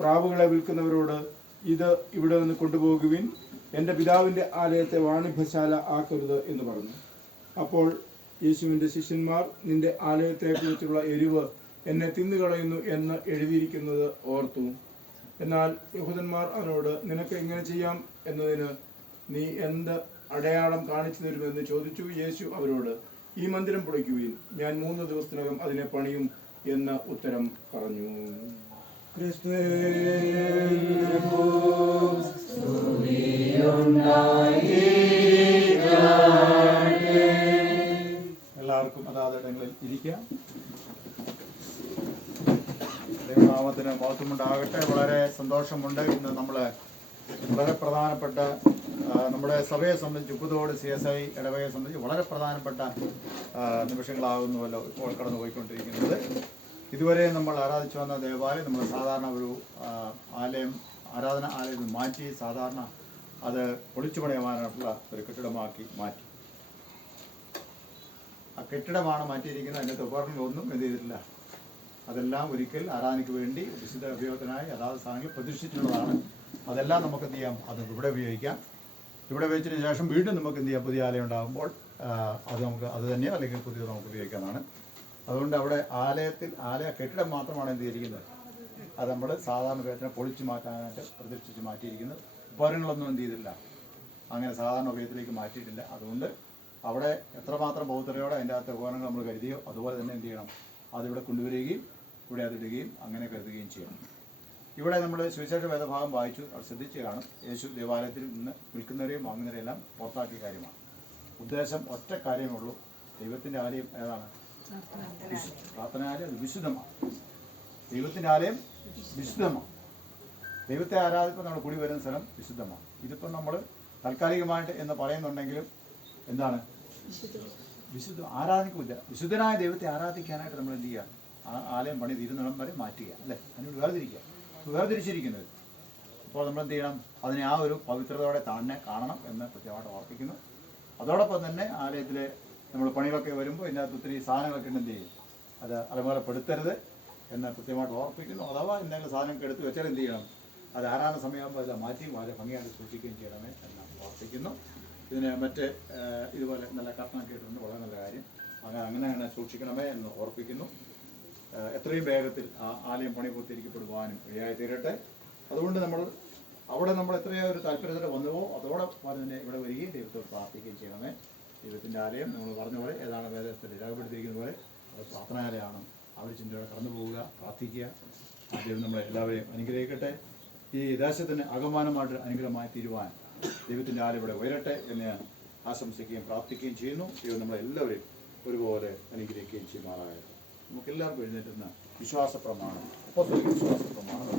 പ്രാവുകളെ വിൽക്കുന്നവരോട്, ഇത് ഇവിടെ നിന്ന് കൊണ്ടുപോകുവിൻ, എൻ്റെ പിതാവിൻ്റെ ആലയത്തെ വാണിഭശാല ആക്കരുത് എന്ന് പറഞ്ഞു. അപ്പോൾ യേശുവിൻ്റെ ശിഷ്യന്മാർ, നിന്റെ ആലയത്തെക്കുറിച്ചുള്ള എരിവ് എന്നെ തിന്നുകളയുന്നു എന്ന് എഴുതിയിരിക്കുന്നത് ഓർത്തു. എന്നാൽ യഹൂദന്മാർ അവനോട്, നിനക്ക് ഇങ്ങനെ ചെയ്യാം എന്നതിന് നീ എന്ത് അടയാളം കാണിച്ചു തരുമെന്ന് ചോദിച്ചു. യേശു അവരോട്, ഈ മന്ദിരം പൊളിക്കുവിൻ, ഞാൻ 3 ദിവസത്തിനകം അതിനെ പണിയും എന്ന് ഉത്തരം പറഞ്ഞു. എല്ലാവർക്കും അതാതിടങ്ങളിൽ ഇരിക്കാം. ദൈവനാമത്തിന് മഹത്വമുണ്ടാകട്ടെ. വളരെ സന്തോഷമുണ്ട്. ഇന്ന് നമ്മൾ വളരെ പ്രധാനപ്പെട്ട നമ്മുടെ സഭയെ സംബന്ധിച്ച് ഉപ്പുതോട് CSI ഇടവകയെ സംബന്ധിച്ച് വളരെ പ്രധാനപ്പെട്ട നിമിഷങ്ങളാകുന്നുവല്ലോ ഇപ്പോൾ കടന്നു പോയിക്കൊണ്ടിരിക്കുന്നത്. ഇതുവരെ നമ്മൾ ആരാധിച്ചു വന്ന ദേവാലയം നമ്മൾ സാധാരണ ഒരു ആരാധന ആലയം മാറ്റി സാധാരണ അത് പൊളിച്ചു പണിയുവാനായിട്ടുള്ള ഒരു കെട്ടിടമാക്കി മാറ്റി. ആ കെട്ടിടമാണ് മാറ്റിയിരിക്കുന്നത്. അതിൻ്റെ ഉപകരണങ്ങളൊന്നും എന്ത് ചെയ്തിട്ടില്ല. അതെല്ലാം ഒരിക്കൽ ആരാധനയ്ക്ക് വേണ്ടി വിശുദ്ധ ഉപയോഗത്തിനായി അതാത് സാധനങ്ങൾ പ്രതിഷ്ഠിച്ചിട്ടുള്ളതാണ്. അതെല്ലാം നമുക്ക് എന്ത് ചെയ്യാം, അത് ഇവിടെ ഉപയോഗിക്കാം. ഇവിടെ വെച്ചതിന് ശേഷം വീണ്ടും നമുക്ക് എന്ത് ചെയ്യാം, പുതിയ ആലയം ഉണ്ടാകുമ്പോൾ അത് നമുക്ക് അത് തന്നെയോ അല്ലെങ്കിൽ പുതിയത് നമുക്ക് ഉപയോഗിക്കാവുന്നതാണ്. അതുകൊണ്ട് അവിടെ ആലയ കെട്ടിടം മാത്രമാണ് എന്ത് ചെയ്തിരിക്കുന്നത്, അത് നമ്മൾ സാധാരണ ഉപയോഗത്തിനെ പൊളിച്ചു മാറ്റാനായിട്ട് പ്രതിഷ്ഠിച്ച് മാറ്റിയിരിക്കുന്നത്. ഉപകരണങ്ങളൊന്നും എന്ത് ചെയ്തില്ല, അങ്ങനെ സാധാരണ ഉപയോഗത്തിലേക്ക് മാറ്റിയിട്ടില്ല. അതുകൊണ്ട് അവിടെ എത്രമാത്രം ബൗദ്ധതയോടെ അതിൻ്റെ അകത്ത് ഉപകരണങ്ങൾ നമ്മൾ കരുതിയോ അതുപോലെ തന്നെ എന്ത് ചെയ്യണം, അതിവിടെ കൊണ്ടുവരികയും ഇവിടെ അതിടുകയും അങ്ങനെ കരുതുകയും ചെയ്യണം. ഇവിടെ നമ്മൾ സുവിശേഷ വേദഭാഗം വായിച്ചു, അത് ശ്രദ്ധിച്ച് കാണും. യേശു ദേവാലയത്തിൽ നിന്ന് വിൽക്കുന്നവരെയും വാങ്ങുന്നവരെയും എല്ലാം പുറത്താക്കിയ കാര്യമാണ്. ഉദ്ദേശം ഒറ്റ കാര്യമേ ഉള്ളൂ. ദൈവത്തിൻ്റെ ആലയം ഏതാണ്? പ്രാർത്ഥനാലയം. അത് വിശുദ്ധമാണ്. ദൈവത്തിൻ്റെ ആലയം വിശുദ്ധമാണ്. ദൈവത്തെ ആരാധിപ്പോൾ നമ്മൾ കൂടി വരുന്ന സ്ഥലം വിശുദ്ധമാണ്. ഇതിപ്പം നമ്മൾ താൽക്കാലികമായിട്ട് എന്ന് പറയുന്നുണ്ടെങ്കിലും എന്താണ്, വിശുദ്ധ ആരാധിക്കില്ല. വിശുദ്ധനായ ദൈവത്തെ ആരാധിക്കാനായിട്ട് നമ്മൾ എന്ത് ചെയ്യുക, ആ ആലയം പണി തീരുന്നിടം വരെ മാറ്റുക, അല്ലേ? അതിനോട് വേർതിരിച്ചിരിക്കുന്നത്. അപ്പോൾ നമ്മൾ എന്ത് ചെയ്യണം, അതിനെ ആ ഒരു പവിത്രതയോടെ തന്നെ കാണണം എന്ന് കൃത്യമായിട്ട് ഓർപ്പിക്കുന്നു. അതോടൊപ്പം തന്നെ ആലയത്തിൽ നമ്മൾ പണികളൊക്കെ വരുമ്പോൾ ഇതിനകത്ത് ഒത്തിരി സാധനങ്ങളൊക്കെ എന്ത് ചെയ്യും, അത് അലമാരപ്പെടുത്തരുത് എന്ന് കൃത്യമായിട്ട് ഓർപ്പിക്കുന്നു. അഥവാ എന്തെങ്കിലും സാധനമൊക്കെ എടുത്ത് വെച്ചാൽ എന്ത് ചെയ്യണം, അത് ആരാധന സമയമാകുമ്പോൾ അതെല്ലാം മാറ്റി വളരെ ഭംഗിയായിട്ട് സൂക്ഷിക്കുകയും ചെയ്യണമേ എന്ന് ഓർപ്പിക്കുന്നു. ഇതിന് മറ്റ് ഇതുപോലെ നല്ല കർട്ടനൊക്കെ ഇട്ടുണ്ട്, വളരെ നല്ല കാര്യം. അങ്ങനെ സൂക്ഷിക്കണമേ എന്ന് ഓർപ്പിക്കുന്നു. എത്രയും വേഗത്തിൽ ആ ആലയം പണി പൂർത്തീകരിക്കപ്പെടുവാനും ഇടയായി തീരട്ടെ. അതുകൊണ്ട് നമ്മൾ എത്രയോ ഒരു താല്പര്യത്തോടെ വന്നുവോ അതോടൊപ്പം തന്നെ ഇവിടെ വരികയും ദൈവത്തോട് പ്രാർത്ഥിക്കുകയും ചെയ്യണമേ. ദൈവത്തിൻ്റെ ആലയം നമ്മൾ പറഞ്ഞ പോലെ ഏതാണ് വേദത്തിൽ രേഖപ്പെടുത്തിയിരിക്കുന്ന പോലെ അത് പ്രാർത്ഥനാലയമാണ്. അവർ ചിന്തയോടെ കടന്നു പോവുക, പ്രാർത്ഥിക്കുക. ദൈവം നമ്മളെ എല്ലാവരെയും അനുഗ്രഹിക്കട്ടെ. ഈ ദേശത്തിന് അകമാനമായിട്ട് അനുഗ്രഹമായി തീരുവാൻ ദൈവത്തിൻ്റെ ആലയം ഇവിടെ ഉയരട്ടെ എന്ന് ഞാൻ ആശംസിക്കുകയും പ്രാർത്ഥിക്കുകയും ചെയ്യുന്നു. ദൈവം നമ്മളെല്ലാവരെയും ഒരുപോലെ അനുഗ്രഹിക്കുകയും ചെയ്യുമാറാകട്ടെ. നമുക്കെല്ലാവർക്കും എഴുന്നേറ്റുന്ന വിശ്വാസ പ്രമാണം, വിശ്വാസ പ്രമാണം.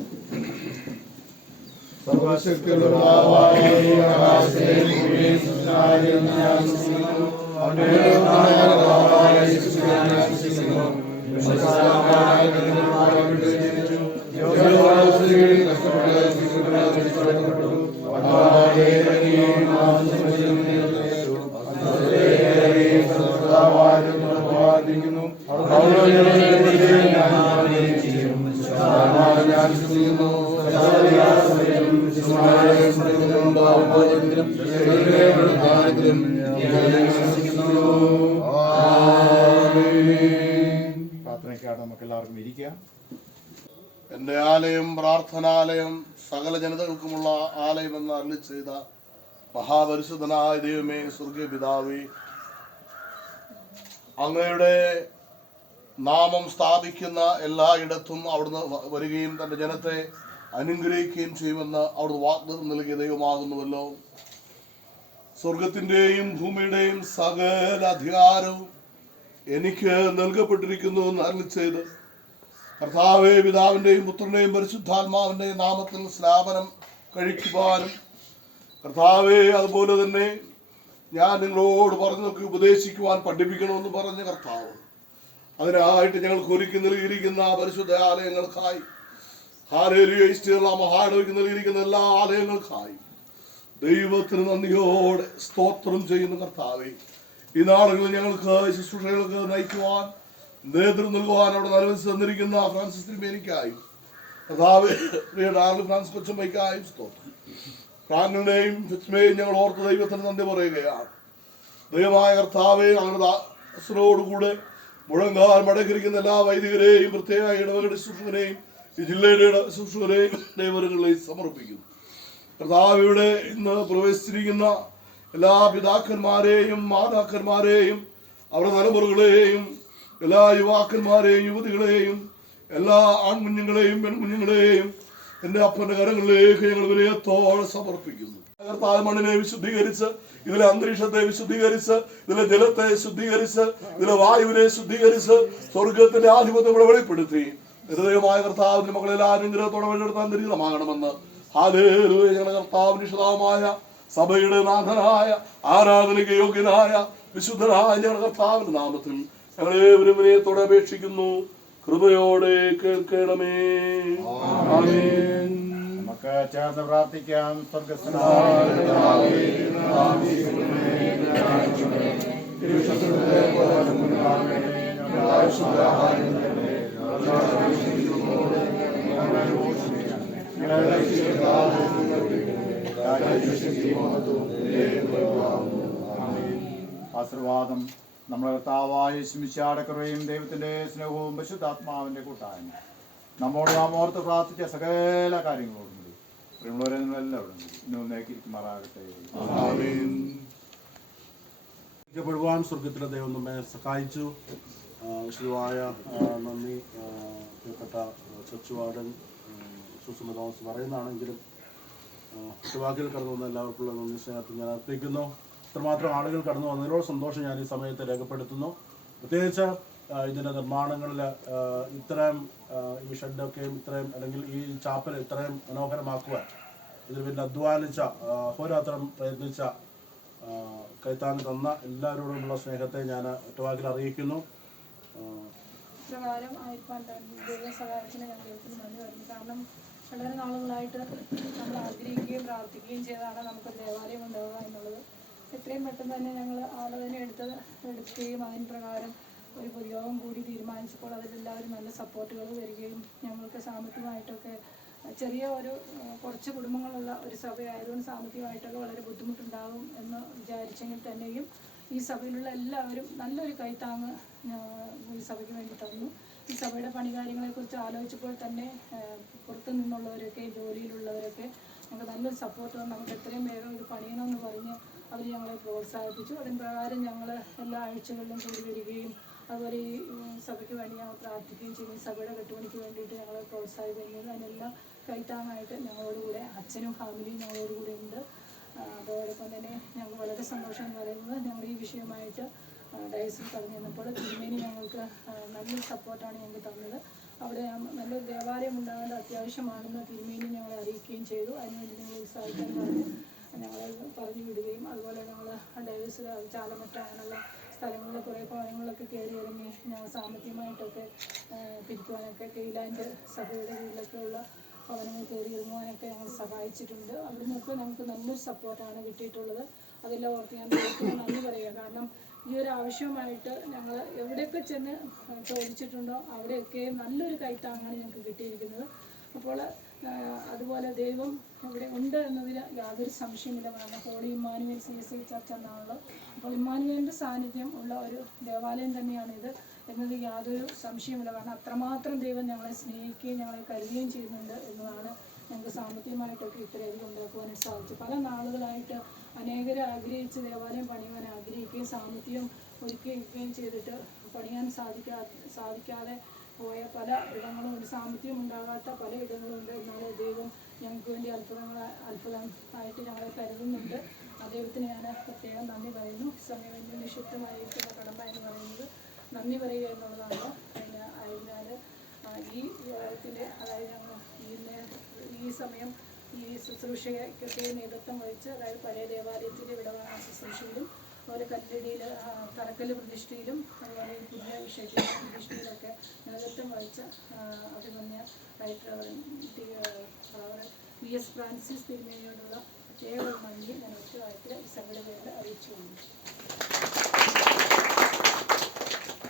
പ്രാർത്ഥനയ്ക്കായിട്ട് നമുക്ക് എല്ലാവർക്കും ഇരിക്കാം. എൻ്റെ ആലയം പ്രാർത്ഥനാലയം, സകല ജനതകൾക്കുമുള്ള ആലയമെന്ന് അരുളി ചെയ്ത മഹാപരിശുദ്ധനായ ദൈവമേ, സ്വർഗീയ പിതാവേ, അങ്ങയുടെ നാമം സ്ഥാപിക്കുന്ന എല്ലായിടത്തും അവിടുന്ന് വരികയും തൻ്റെ ജനത്തെ അനുഗ്രഹിക്കുകയും ചെയ്യുമെന്ന് അവിടുന്ന് വാഗ്ദത്തം നൽകിയ ദൈവമാകുന്നുവല്ലോ. സ്വർഗത്തിൻ്റെയും ഭൂമിയുടെയും സകല അധികാരവും എനിക്ക് നൽകപ്പെട്ടിരിക്കുന്നു എന്ന് അരുളി ചെയ്ത് കർത്താവേ, പിതാവിൻ്റെയും പുത്രൻ്റെയും പരിശുദ്ധാത്മാവിൻ്റെയും നാമത്തിൽ സ്നാപനം കഴിക്കുവാനും കർത്താവേ, അതുപോലെ തന്നെ ഞാൻ നിങ്ങളോട് പറഞ്ഞതൊക്കെ ഉപദേശിക്കുവാൻ പഠിപ്പിക്കണമെന്ന് പറഞ്ഞ കർത്താവ്, അതിനായിട്ട് ഞങ്ങൾക്ക് ഒരുക്കി നൽകിയിരിക്കുന്ന പരിശുദ്ധ ആലയങ്ങൾക്കായി, ഹല്ലേലൂയ, ഈസ്റ്ററുള്ള മഹാടവയ്ക്ക് നൽകിയിരിക്കുന്ന എല്ലാ ആലയങ്ങൾക്കായി ദൈവത്തിന് നന്ദിയോടെ സ്തോത്രം ചെയ്യുന്ന കർത്താവേ, ഈ നാളുകളിൽ ഞങ്ങൾക്ക് ശുശ്രൂഷകൾക്ക് നയിക്കുവാൻ നേതൃത്വം നൽകുവാൻ അവിടെ അനുവദിച്ച് തന്നിരിക്കുന്ന ഫ്രാൻസിസ് തിരുമേനിക്കായും കർത്താവേ, പ്രിയ ഡാർലി ഫ്രാൻസിസ് കൊച്ചമ്മയ്ക്കായും സ്തോത്രം. ഫ്രാങ്കിനെയും ഫിറ്റ്മേയും ഞങ്ങൾ ഓർത്ത് ദൈവത്തിന് നന്ദി പറയുകയാണ്. ദൈവമായ കർത്താവേ, ഞങ്ങളുടെ ദാസനോടുകൂടെ മുഴങ്കാൽ മടക്കിരിക്കുന്ന എല്ലാ വൈദികരെയും പ്രത്യേക ഇടവകയുടെ ശുശ്രൂഷകരെയും ഈ ജില്ലയുടെ ശുശ്രൂഷകരെയും ദൈവങ്ങളിലേക്ക് സമർപ്പിക്കുന്നു. കർത്താവിയുടെ ഇന്ന് പ്രവേശിച്ചിരിക്കുന്ന എല്ലാ പിതാക്കന്മാരെയും മാതാക്കന്മാരെയും അവരുടെ തലമുറകളെയും എല്ലാ യുവാക്കന്മാരെയും യുവതികളെയും എല്ലാ ആൺകുഞ്ഞുങ്ങളെയും പെൺകുഞ്ഞുങ്ങളെയും എൻ്റെ അപ്പൻ്റെ കരങ്ങളിലേക്ക് ഞങ്ങൾ വിനയത്തോടെ സമർപ്പിക്കുന്നു. കർത്താവ് മണ്ണിനെ വിശുദ്ധീകരിച്ച്, ഇതിലെ അന്തരീക്ഷത്തെ വിശുദ്ധീകരിച്ച്, ഇതിലെ ജലത്തെ ശുദ്ധീകരിച്ച്, ഇതിലെ വായുവിനെ ശുദ്ധീകരിച്ച് സ്വർഗത്തിന്റെ ആധിപത്യം ഇവിടെ വെളിപ്പെടുത്തി ഹൃദയമായ കർത്താവിന്റെ മക്കളെല്ലാം അനുഗ്രഹത്തോടെ വഴിയെടുത്താൻ ദരിദ്രമാകണമെന്ന് ഹല്ലേലൂയ. ഞങ്ങളുടെ കർത്താവിന്റെ വിശുദ്ധമായ സഭയുടെ നാഥനായ ആരാധനയ്ക്ക് യോഗ്യനായ വിശുദ്ധനായ ഞങ്ങളുടെ കർത്താവിന്റെ നാമത്തിൽ ഞങ്ങളേവരും വിനയത്തോടെ അപേക്ഷിക്കുന്നു. കൃപയോടെ കേൾക്കണമേ. ആമേൻ. നമുക്ക് ചേർന്ന് പ്രാർത്ഥിക്കാം. സ്വർഗ്ഗസ്ഥനായ പിതാവേ, ആശീർവാദം നമ്മുടെ കർത്താവായ യേശുമിശിഹായുടെ കൃപയും ദൈവത്തിന്റെ സ്നേഹവും പരിശുദ്ധാത്മാവിന്റെ കൂട്ടായ്മ നമ്മോട് നാം ഓർത്ത് പ്രാർത്ഥിച്ച സകല കാര്യങ്ങളോടും കൂടി പ്രിയമുള്ളവരെ നിങ്ങളെല്ലാവരും ഇന്ന് നേക്കിരിക്കുമാറാകട്ടെ. പ്പെടുവാൻ സ്വർഗത്തിലെ ദൈവം നമ്മെ സഹായിച്ചു. വിശുദ്ധമായ നന്ദി പ്രിയപ്പെട്ട ചർച്ച് വാർഡൻ സുസ്മ തോമസ് പറയുന്നതാണെങ്കിലും വാക്കിൽ കടന്നു വന്ന എല്ലാവർക്കുള്ള നന്ദി സ്നേഹത്തിൽ ഞാൻ അർപ്പിക്കുന്നു. ഇത്രമാത്രം ആളുകൾ കടന്നു വന്നതിനോട് സന്തോഷം ഞാൻ ഈ സമയത്ത് രേഖപ്പെടുത്തുന്നു. പ്രത്യേകിച്ച് ഇതിൻ്റെ നിർമ്മാണങ്ങളിൽ ഇത്രയും ഈ ഷെഡൊക്കെയും ഇത്രയും അല്ലെങ്കിൽ ഈ ചാപ്പൽ ഇത്രയും മനോഹരമാക്കുവാൻ ഇതിൽ പിന്നെ അധ്വാനിച്ച അഹോരാത്രം പ്രയത്നിച്ച കൈത്താങ്ങ് തന്ന എല്ലാവരോടുമുള്ള സ്നേഹത്തെ ഞാൻ ഒറ്റവാക്കിൽ അറിയിക്കുന്നു. പ്രകാരം ആയിരിക്കാൻ ദൈവ സഹായത്തിന് ഞാൻ ദൈവത്തിന് നന്ദി പറയുന്നു. കാരണം വളരെ നാളുകളായിട്ട് നമ്മൾ ആഗ്രഹിക്കുകയും പ്രാർത്ഥിക്കുകയും ചെയ്താണ് നമുക്കൊരു ദേവാലയം ഉണ്ടാവുക എന്നുള്ളത്. എത്രയും പെട്ടെന്ന് തന്നെ ഞങ്ങൾ ആലോചന എടുക്കുകയും അതിന് പ്രകാരം ഒരു പൊതുയോഗം കൂടി തീരുമാനിച്ചപ്പോൾ അതിലെല്ലാവരും നല്ല സപ്പോർട്ടുകൾ വരികയും ഞങ്ങൾക്ക് സാമ്പത്തികമായിട്ടൊക്കെ ചെറിയ കുറച്ച് കുടുംബങ്ങളുള്ള ഒരു സഭയായതുകൊണ്ട് സാമ്പത്തികമായിട്ടൊക്കെ വളരെ ബുദ്ധിമുട്ടുണ്ടാകും എന്ന് വിചാരിച്ചെങ്കിൽ തന്നെയും ഈ സഭയിലുള്ള എല്ലാവരും നല്ലൊരു കൈത്താങ്ങ് ഈ സഭയ്ക്ക് വേണ്ടി തന്നു. ഈ സഭയുടെ പണികാര്യങ്ങളെക്കുറിച്ച് ആലോചിച്ചപ്പോൾ തന്നെ പുറത്തു നിന്നുള്ളവരൊക്കെ ജോലിയിലുള്ളവരൊക്കെ ഞങ്ങൾക്ക് നല്ലൊരു സപ്പോർട്ട് തന്നു. നമുക്ക് എത്രയും വേഗം ഇത് പണിയണമെന്ന് പറഞ്ഞ് അവർ ഞങ്ങളെ പ്രോത്സാഹിപ്പിച്ചു. അതിന് പ്രകാരം ഞങ്ങൾ എല്ലാ ആഴ്ചകളിലും കൂടി വരികയും അതുപോലെ ഈ സഭയ്ക്ക് വേണ്ടി ഞങ്ങൾ പ്രാർത്ഥിക്കുകയും ചെയ്യും. ഈ സഭയുടെ കെട്ടുപണിക്ക് വേണ്ടിയിട്ട് ഞങ്ങളെ പ്രോത്സാഹിപ്പിക്കുന്നത് അതിനെല്ലാം കൈത്താങ്ങായിട്ട് ഞങ്ങളോടുകൂടെ അച്ഛനും ഫാമിലിയും ഞങ്ങളോടുകൂടെ ഉണ്ട്. അതോടൊപ്പം തന്നെ ഞങ്ങൾക്ക് വളരെ സന്തോഷം എന്ന് പറയുന്നത് ഞങ്ങൾ ഈ വിഷയമായിട്ട് ഡയസിൽ പറഞ്ഞു തന്നപ്പോൾ തിരുമേനി ഞങ്ങൾക്ക് നല്ലൊരു സപ്പോർട്ടാണ് ഞങ്ങൾക്ക് തന്നത്. അവിടെ നല്ലൊരു ദേവാലയം ഉണ്ടാകേണ്ട അത്യാവശ്യമാണെന്ന് തിരുമേനി ഞങ്ങളെ അറിയിക്കുകയും ചെയ്തു. അതിനുവേണ്ടി നിങ്ങൾ ഉത്സാഹിക്കാൻ പറഞ്ഞ് ഞങ്ങളെ പറഞ്ഞു വിടുകയും അതുപോലെ ഞങ്ങൾ ഡയസിൽ ചാലമറ്റ അങ്ങനെയുള്ള സ്ഥലങ്ങളിൽ കുറേ ഭവനങ്ങളിലൊക്കെ കയറി ഇറങ്ങി ഞങ്ങൾ സാമ്പത്തികമായിട്ടൊക്കെ പിരിക്കുവാനൊക്കെ കെയിലാൻഡ് സഭയുടെ കീഴിലൊക്കെ ഉള്ള ഭവനങ്ങൾ കയറി ഇറങ്ങുവാനൊക്കെ ഞങ്ങൾ സഹായിച്ചിട്ടുണ്ട്. അവിടെ നിന്നൊക്കെ ഞങ്ങൾക്ക് നല്ലൊരു സപ്പോർട്ടാണ് കിട്ടിയിട്ടുള്ളത്. അതെല്ലാം ഓർത്ത് ഞാൻ ദൈവത്തിന് നന്ദി പറയുക. കാരണം ഈ ഒരു ആവശ്യമായിട്ട് ഞങ്ങൾ എവിടെയൊക്കെ ചെന്ന് ചോദിച്ചിട്ടുണ്ടോ അവിടെയൊക്കെ നല്ലൊരു കൈത്താങ്ങാണ് ഞങ്ങൾക്ക് കിട്ടിയിരിക്കുന്നത്. അപ്പോൾ അതുപോലെ ദൈവം ഇവിടെ ഉണ്ട് എന്നതിൽ യാതൊരു സംശയമില്ല. കാരണം ഹോളി ഇമ്മാനുവേൽ CSI ചർച്ച് എന്നാണല്ലോ. അപ്പോൾ ഇമ്മാനുവേലിൻ്റെ സാന്നിധ്യം ഉള്ള ഒരു ദേവാലയം തന്നെയാണിത് എന്നത് യാതൊരു സംശയമില്ല. കാരണം അത്രമാത്രം ദൈവം ഞങ്ങളെ സ്നേഹിക്കുകയും ഞങ്ങളെ കരുതുകയും ചെയ്യുന്നുണ്ട് എന്നതാണ് ഞങ്ങൾക്ക് സാമ്പത്തികമായിട്ടൊക്കെ ഇത്രയധികം ഉണ്ടാക്കുവാനായിട്ട് സാധിച്ചു. പല നാളുകളായിട്ട് അനേകരെ ആഗ്രഹിച്ച് ദേവാലയം പണിയുവാൻ ആഗ്രഹിക്കുകയും സാമ്പത്തികം ഒരുക്കുകയും ചെയ്തിട്ട് പണിയാൻ സാധിക്കാതെ പോയ പല ഇടങ്ങളുമുണ്ട്, സാമ്പത്തികം ഉണ്ടാകാത്ത പല ഇടങ്ങളുമുണ്ട്. എന്നാലും ദൈവം ഞങ്ങൾക്ക് വേണ്ടി അത്ഭുതമായിട്ട് ഞങ്ങളെ കരുതുന്നുണ്ട്. ദൈവത്തിന് ഞാൻ പ്രത്യേകം നന്ദി പറയുന്നു. സമയം എൻ്റെ നിക്ഷിപ്തമായിരിക്കുന്ന കടമ എന്ന് പറയുന്നത് നന്ദി പറയുക എന്നുള്ളതാണ്. അതിനാൽ ഈ യോഗത്തിൻ്റെ അതായത് ഈ സമയം ഈ ശുശ്രൂഷയ്ക്കൊക്കെ നേതൃത്വം വഹിച്ച്, അതായത് പഴയ ദേവാലയത്തിൻ്റെ വിടവാങ്ങ ശുശ്രൂഷയിലും അതുപോലെ കല്ലടിയിൽ തറക്കല്ല് പ്രതിഷ്ഠയിലും അതുപോലെ ഈ പുതിയ വിഷയത്തിൻ്റെ പ്രതിഷ്ഠയിലൊക്കെ നേതൃത്വം വഹിച്ച അഭിമന്യ VS ഫ്രാൻസിസ് തിരുമേനിയോടുള്ള പ്രത്യേക നന്ദി ഞാൻ ഒറ്റവാക്കിൽ ഈ സഭയുടെ പേരിൽ അറിയിച്ചു കൊണ്ടു.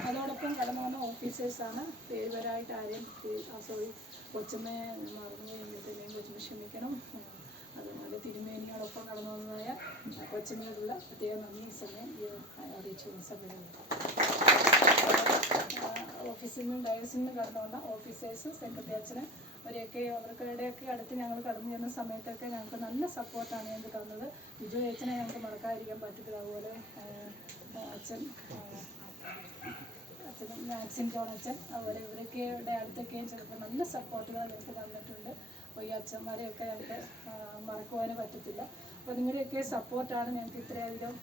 അതോടൊപ്പം കടന്നു വന്ന ഓഫീസേഴ്സാണ്. പേരുവരായിട്ട് ആരെയും കൊച്ചമ്മയെ മറന്നു എങ്കിൽത്തന്നെയും കൊച്ചമ്മ ക്ഷമിക്കണം. അതുപോലെ തിരുമേനിയോടൊപ്പം കടന്നു വന്നതായ കൊച്ചമ്മയോടുള്ള പ്രത്യേക നന്ദി ഈ സമയം അറിയിച്ചു സഭയുടെ ഓഫീസിൽ നിന്നും ഡയസിൽ നിന്നും കടന്നു വന്ന ഓഫീസേഴ്സ്, സെക്രട്ടറി അച്ഛന് അവർക്കിടെയൊക്കെ അടുത്ത് ഞങ്ങൾ കടന്നു ചെന്ന സമയത്തൊക്കെ ഞങ്ങൾക്ക് നല്ല സപ്പോർട്ടാണ് ഞങ്ങൾക്ക് തന്നത്. ബിജു അച്ഛനെ ഞങ്ങൾക്ക് മറക്കാതിരിക്കാൻ പറ്റത്തില്ല. അതുപോലെ അച്ഛൻ മാക്സിൻ ജോൺ അച്ഛൻ, അതുപോലെ ഇവരൊക്കെയുടെ അടുത്തൊക്കെയും ചിലപ്പോൾ നല്ല സപ്പോർട്ടുകൾ ഞങ്ങൾക്ക് തന്നിട്ടുണ്ട്. അപ്പോൾ ഈ അച്ഛന്മാരെയൊക്കെ ഞങ്ങൾക്ക് മറക്കുവാനും പറ്റത്തില്ല. അപ്പോൾ നിങ്ങളുടെയൊക്കെ സപ്പോർട്ടാണ് ഞങ്ങൾക്ക് ഇത്രയധികം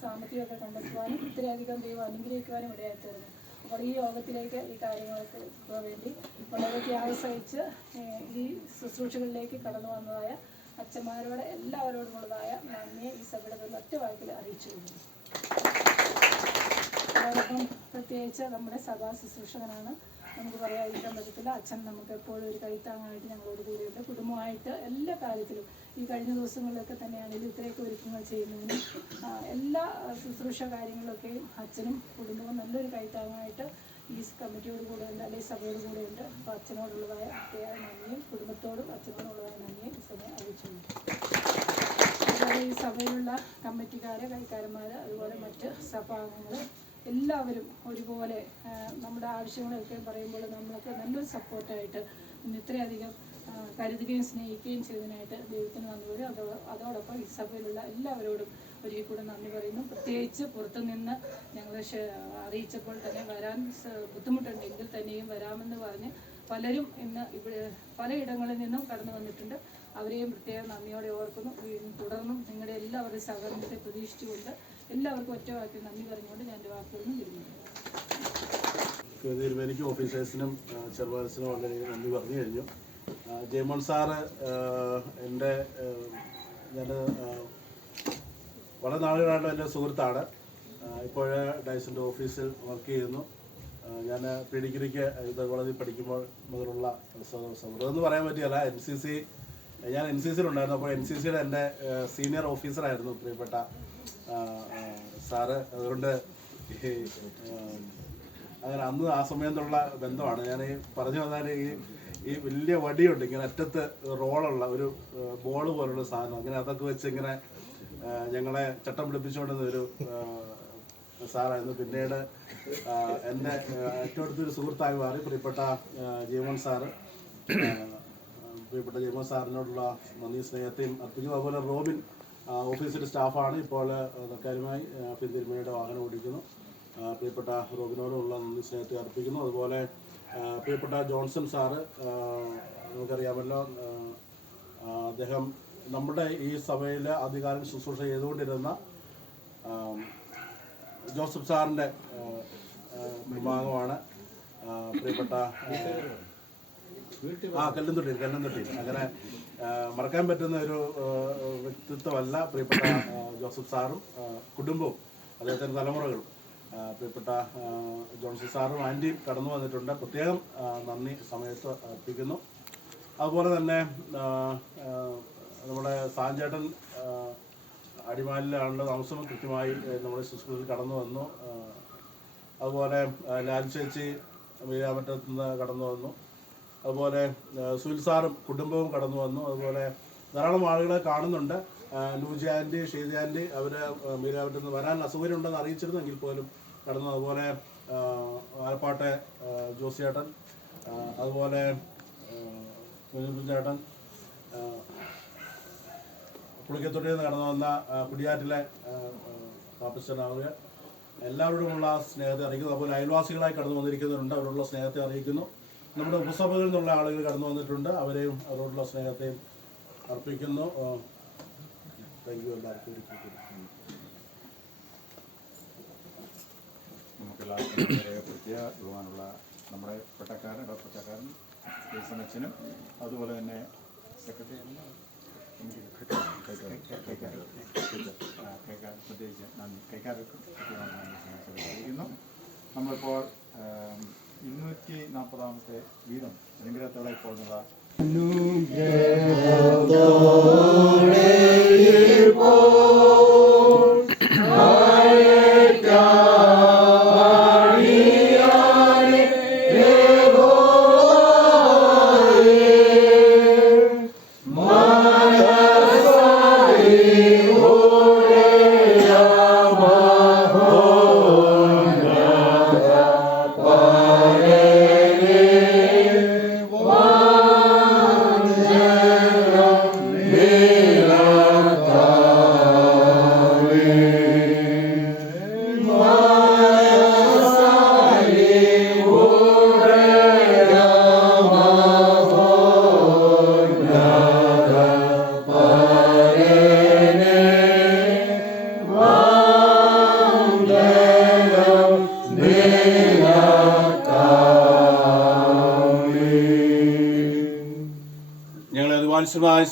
സാമ്പത്തികമൊക്കെ കണ്ടെത്തുവാനും ഇത്രയധികം ദൈവം അനുഗ്രഹിക്കുവാനും ഇടയായിത്തീർന്നു. അപ്പോൾ ഈ യോഗത്തിലേക്ക് ഈ കാര്യങ്ങൾക്ക് വേണ്ടി വളരെ ത്യാഗം സഹിച്ച് ഈ ശുശ്രൂഷകളിലേക്ക് കടന്നു വന്നതായ അച്ഛന്മാരോട് എല്ലാവരോടുമുള്ളതായ നന്ദിയെ ഈ സഭയുടെ ഒറ്റ വാക്കിൽ അറിയിച്ചു കൊള്ളുന്നു. അതോടൊപ്പം പ്രത്യേകിച്ച് നമ്മുടെ സഭാ ശുശ്രൂഷകനാണ്, നമുക്ക് പറയാതിരിക്കാൻ പറ്റത്തില്ല. അച്ഛൻ നമുക്ക് എപ്പോഴും ഒരു കൈത്താങ്ങായിട്ട് ഞങ്ങളോട് കൂടിയുണ്ട്. കുടുംബമായിട്ട് എല്ലാ കാര്യത്തിലും ഈ കഴിഞ്ഞ ദിവസങ്ങളിലൊക്കെ തന്നെയാണെങ്കിലും ഇത്രയൊക്കെ ഒരുക്കങ്ങൾ ചെയ്യുന്നതിനും എല്ലാ ശുശ്രൂഷ കാര്യങ്ങളിലൊക്കെയും അച്ഛനും കുടുംബവും നല്ലൊരു കൈത്താങ്ങായിട്ട് ഈ കമ്മിറ്റിയോട് കൂടെ ഉണ്ട്, അല്ലെങ്കിൽ സഭയോട് കൂടെ ഉണ്ട്. അപ്പോൾ അച്ഛനോടുള്ളതായ പ്രത്യേക നന്ദിയും കുടുംബത്തോടും അച്ഛനോടുള്ളതായ നന്ദിയും ഈ സമയം അറിയിച്ചുകൊണ്ട് അതുപോലെ ഈ സഭയിലുള്ള കമ്മിറ്റിക്കാര്, കൈക്കാരന്മാർ, അതുപോലെ മറ്റ് സഭാംഗങ്ങൾ എല്ലാവരും ഒരുപോലെ നമ്മുടെ ആവശ്യങ്ങളൊക്കെ പറയുമ്പോൾ നമ്മൾക്ക് നല്ലൊരു സപ്പോർട്ടായിട്ട് ഇത്രയധികം കരുതുകയും സ്നേഹിക്കുകയും ചെയ്തതിനായിട്ട് ദൈവത്തിന് നന്ദി പറയും. അതോടൊപ്പം ഈ സഭയിലുള്ള എല്ലാവരോടും ഒരിക്കൽ കൂടെ നന്ദി പറയുന്നു. പ്രത്യേകിച്ച് പുറത്തുനിന്ന് ഞങ്ങൾ അറിയിച്ചപ്പോൾ തന്നെ വരാൻ ബുദ്ധിമുട്ടുണ്ടെങ്കിൽ തന്നെയും വരാമെന്ന് പറഞ്ഞ് പലരും ഇന്ന് ഇവിടെ പലയിടങ്ങളിൽ നിന്നും കടന്നു വന്നിട്ടുണ്ട്. അവരെയും പ്രത്യേകം നന്ദിയോടെ ഓർക്കുന്നു. തുടർന്നും നിങ്ങളുടെ എല്ലാവരുടെയും സഹകരണത്തെ പ്രതീക്ഷിച്ചുകൊണ്ട് എല്ലാവർക്കും ഒറ്റവാക്കി നന്ദി പറഞ്ഞുകൊണ്ട് ഞാൻ എൻ്റെ വാക്കുകളൊന്നും തിരുമേനിക്കും എനിക്ക് ഓഫീസേഴ്സിനും ചെറുവാരസിനും വളരെ നന്ദി പറഞ്ഞു കഴിഞ്ഞു. ജയമോൻ സാറ് എൻ്റെ ഞാൻ വളരെ നാളുകളായിട്ട് എൻ്റെ സുഹൃത്താണ്. ഇപ്പോൾ ഡൈസിൻ്റെ ഓഫീസിൽ വർക്ക് ചെയ്യുന്നു. ഞാൻ പ്രീ ഡിഗ്രിക്ക് കോളേജിൽ പഠിക്കുമ്പോൾ മുതലുള്ള സൗഹൃദം എന്ന് പറയാൻ പറ്റിയല്ല. ഞാൻ NCCയിലുണ്ടായിരുന്നു. അപ്പോൾ NCCയുടെ എൻ്റെ സീനിയർ ഓഫീസറായിരുന്നു പ്രിയപ്പെട്ട സാറ്. അതുകൊണ്ട് അങ്ങനെ അന്ന് ആ സമയത്തുള്ള ബന്ധമാണ്. ഞാൻ ഈ പറഞ്ഞു വന്നാൽ ഈ വലിയ വടിയുണ്ട്, ഇങ്ങനെ അറ്റത്ത് റോളുള്ള ഒരു ബോൾ പോലുള്ള സാധനം, അങ്ങനെ അതൊക്കെ വെച്ച് ഇങ്ങനെ ഞങ്ങളെ ചട്ടം പിടിപ്പിച്ചുകൊണ്ടിരുന്ന ഒരു സാറായിരുന്നു. പിന്നീട് എൻ്റെ ഏറ്റവും അടുത്തൊരു സുഹൃത്തായി മാറി പ്രിയപ്പെട്ട ജയമോൻ സാറ്. പ്രിയപ്പെട്ട ജയമോൻ സാറിനോടുള്ള നന്ദി സ്നേഹത്തെയും അർപ്പിക്കുന്നു. അതുപോലെ റോബിൻ ഓഫീസിലെ സ്റ്റാഫാണ്, ഇപ്പോൾ തൽക്കാലമായി തിരുമേനിയുടെ വാഹനം ഓടിക്കുന്നു. പ്രിയപ്പെട്ട റോബിനോടുള്ള നന്ദി സ്നേഹത്തെ അർപ്പിക്കുന്നു. അതുപോലെ പ്രിയപ്പെട്ട ജോൺസൺ സാറ്, നമുക്കറിയാമല്ലോ, അദ്ദേഹം നമ്മുടെ ഈ സഭയിൽ അധികാരം ശുശ്രൂഷ ചെയ്തുകൊണ്ടിരുന്ന ജോസഫ് സാറിൻ്റെ കുടുംബാംഗമാണ്. പ്രിയപ്പെട്ട കല്ലുംതൊട്ടിയിൽ അങ്ങനെ മറക്കാൻ പറ്റുന്ന ഒരു വ്യക്തിത്വമല്ല പ്രിയപ്പെട്ട ജോസഫ് സാറും കുടുംബവും അദ്ദേഹത്തിൻ്റെ തലമുറകളും. പ്രിയപ്പെട്ട ജോൺസൺ സാറും ആൻറ്റിയും കടന്നു വന്നിട്ടുണ്ട്. പ്രത്യേകം നന്ദി സമയത്ത് അർപ്പിക്കുന്നു. അതുപോലെ തന്നെ നമ്മുടെ സാഞ്ചേട്ടൻ അടിമാലിലാണല്ലോ താമസം, കൃത്യമായി നമ്മുടെ ശുശ്രൂഷയിൽ കടന്നു വന്നു. അതുപോലെ ലാൽ ചേച്ചി വീരാമറ്റത്ത് നിന്ന് കടന്നു വന്നു. അതുപോലെ സുനിൽ സാറും കുടുംബവും കടന്നു വന്നു. അതുപോലെ ധാരാളം ആളുകളെ കാണുന്നുണ്ട്. ലൂജി ആൻറ്റി, ഷീജ ആൻറ്റി അവർ വീരാമറ്റത്ത് നിന്ന് വരാൻ അസൗകര്യം ഉണ്ടെന്ന് അറിയിച്ചിരുന്നെങ്കിൽ പോലും കടന്നു. അതുപോലെ ആലപ്പാട്ടെ ജോസിയേട്ടൻ, അതുപോലെ ചേട്ടൻ, പുളിക്കത്തൊട്ടിയിൽ നിന്ന് കടന്നു വന്ന കുടിയാറ്റിലെ പാപ്പച്ചൻ അവർ, എല്ലാവരോടുമുള്ള സ്നേഹത്തെ അറിയിക്കുന്നു. അതുപോലെ അയൽവാസികളായി കടന്നു വന്നിരിക്കുന്നവരുണ്ട്, അവരോടുള്ള സ്നേഹത്തെ അറിയിക്കുന്നു. നമ്മുടെ ഉപസഭകളിൽ നിന്നുള്ള ആളുകൾ കടന്നു വന്നിട്ടുണ്ട്, അവരെയും അവരോടുള്ള സ്നേഹത്തെയും അർപ്പിക്കുന്നു. താങ്ക് യു എല്ലാവർക്കും. നമുക്കെല്ലാവർക്കും രേഖപ്പെടുത്തിയ ബഹുമാനുള്ള നമ്മുടെ പട്ടക്കാരൻ ഡോക്ടർ പട്ടക്കാരൻ അച്ഛനും അതുപോലെ തന്നെ സെക്രട്ടറി പ്രത്യേകിച്ച് നന്ദി കൈക്കാർക്കും അറിയിക്കുന്നു. നമ്മളിപ്പോൾ 240ാമത്തെ വീതം അനുഗ്രഹത്തോടെ ഇപ്പോൾ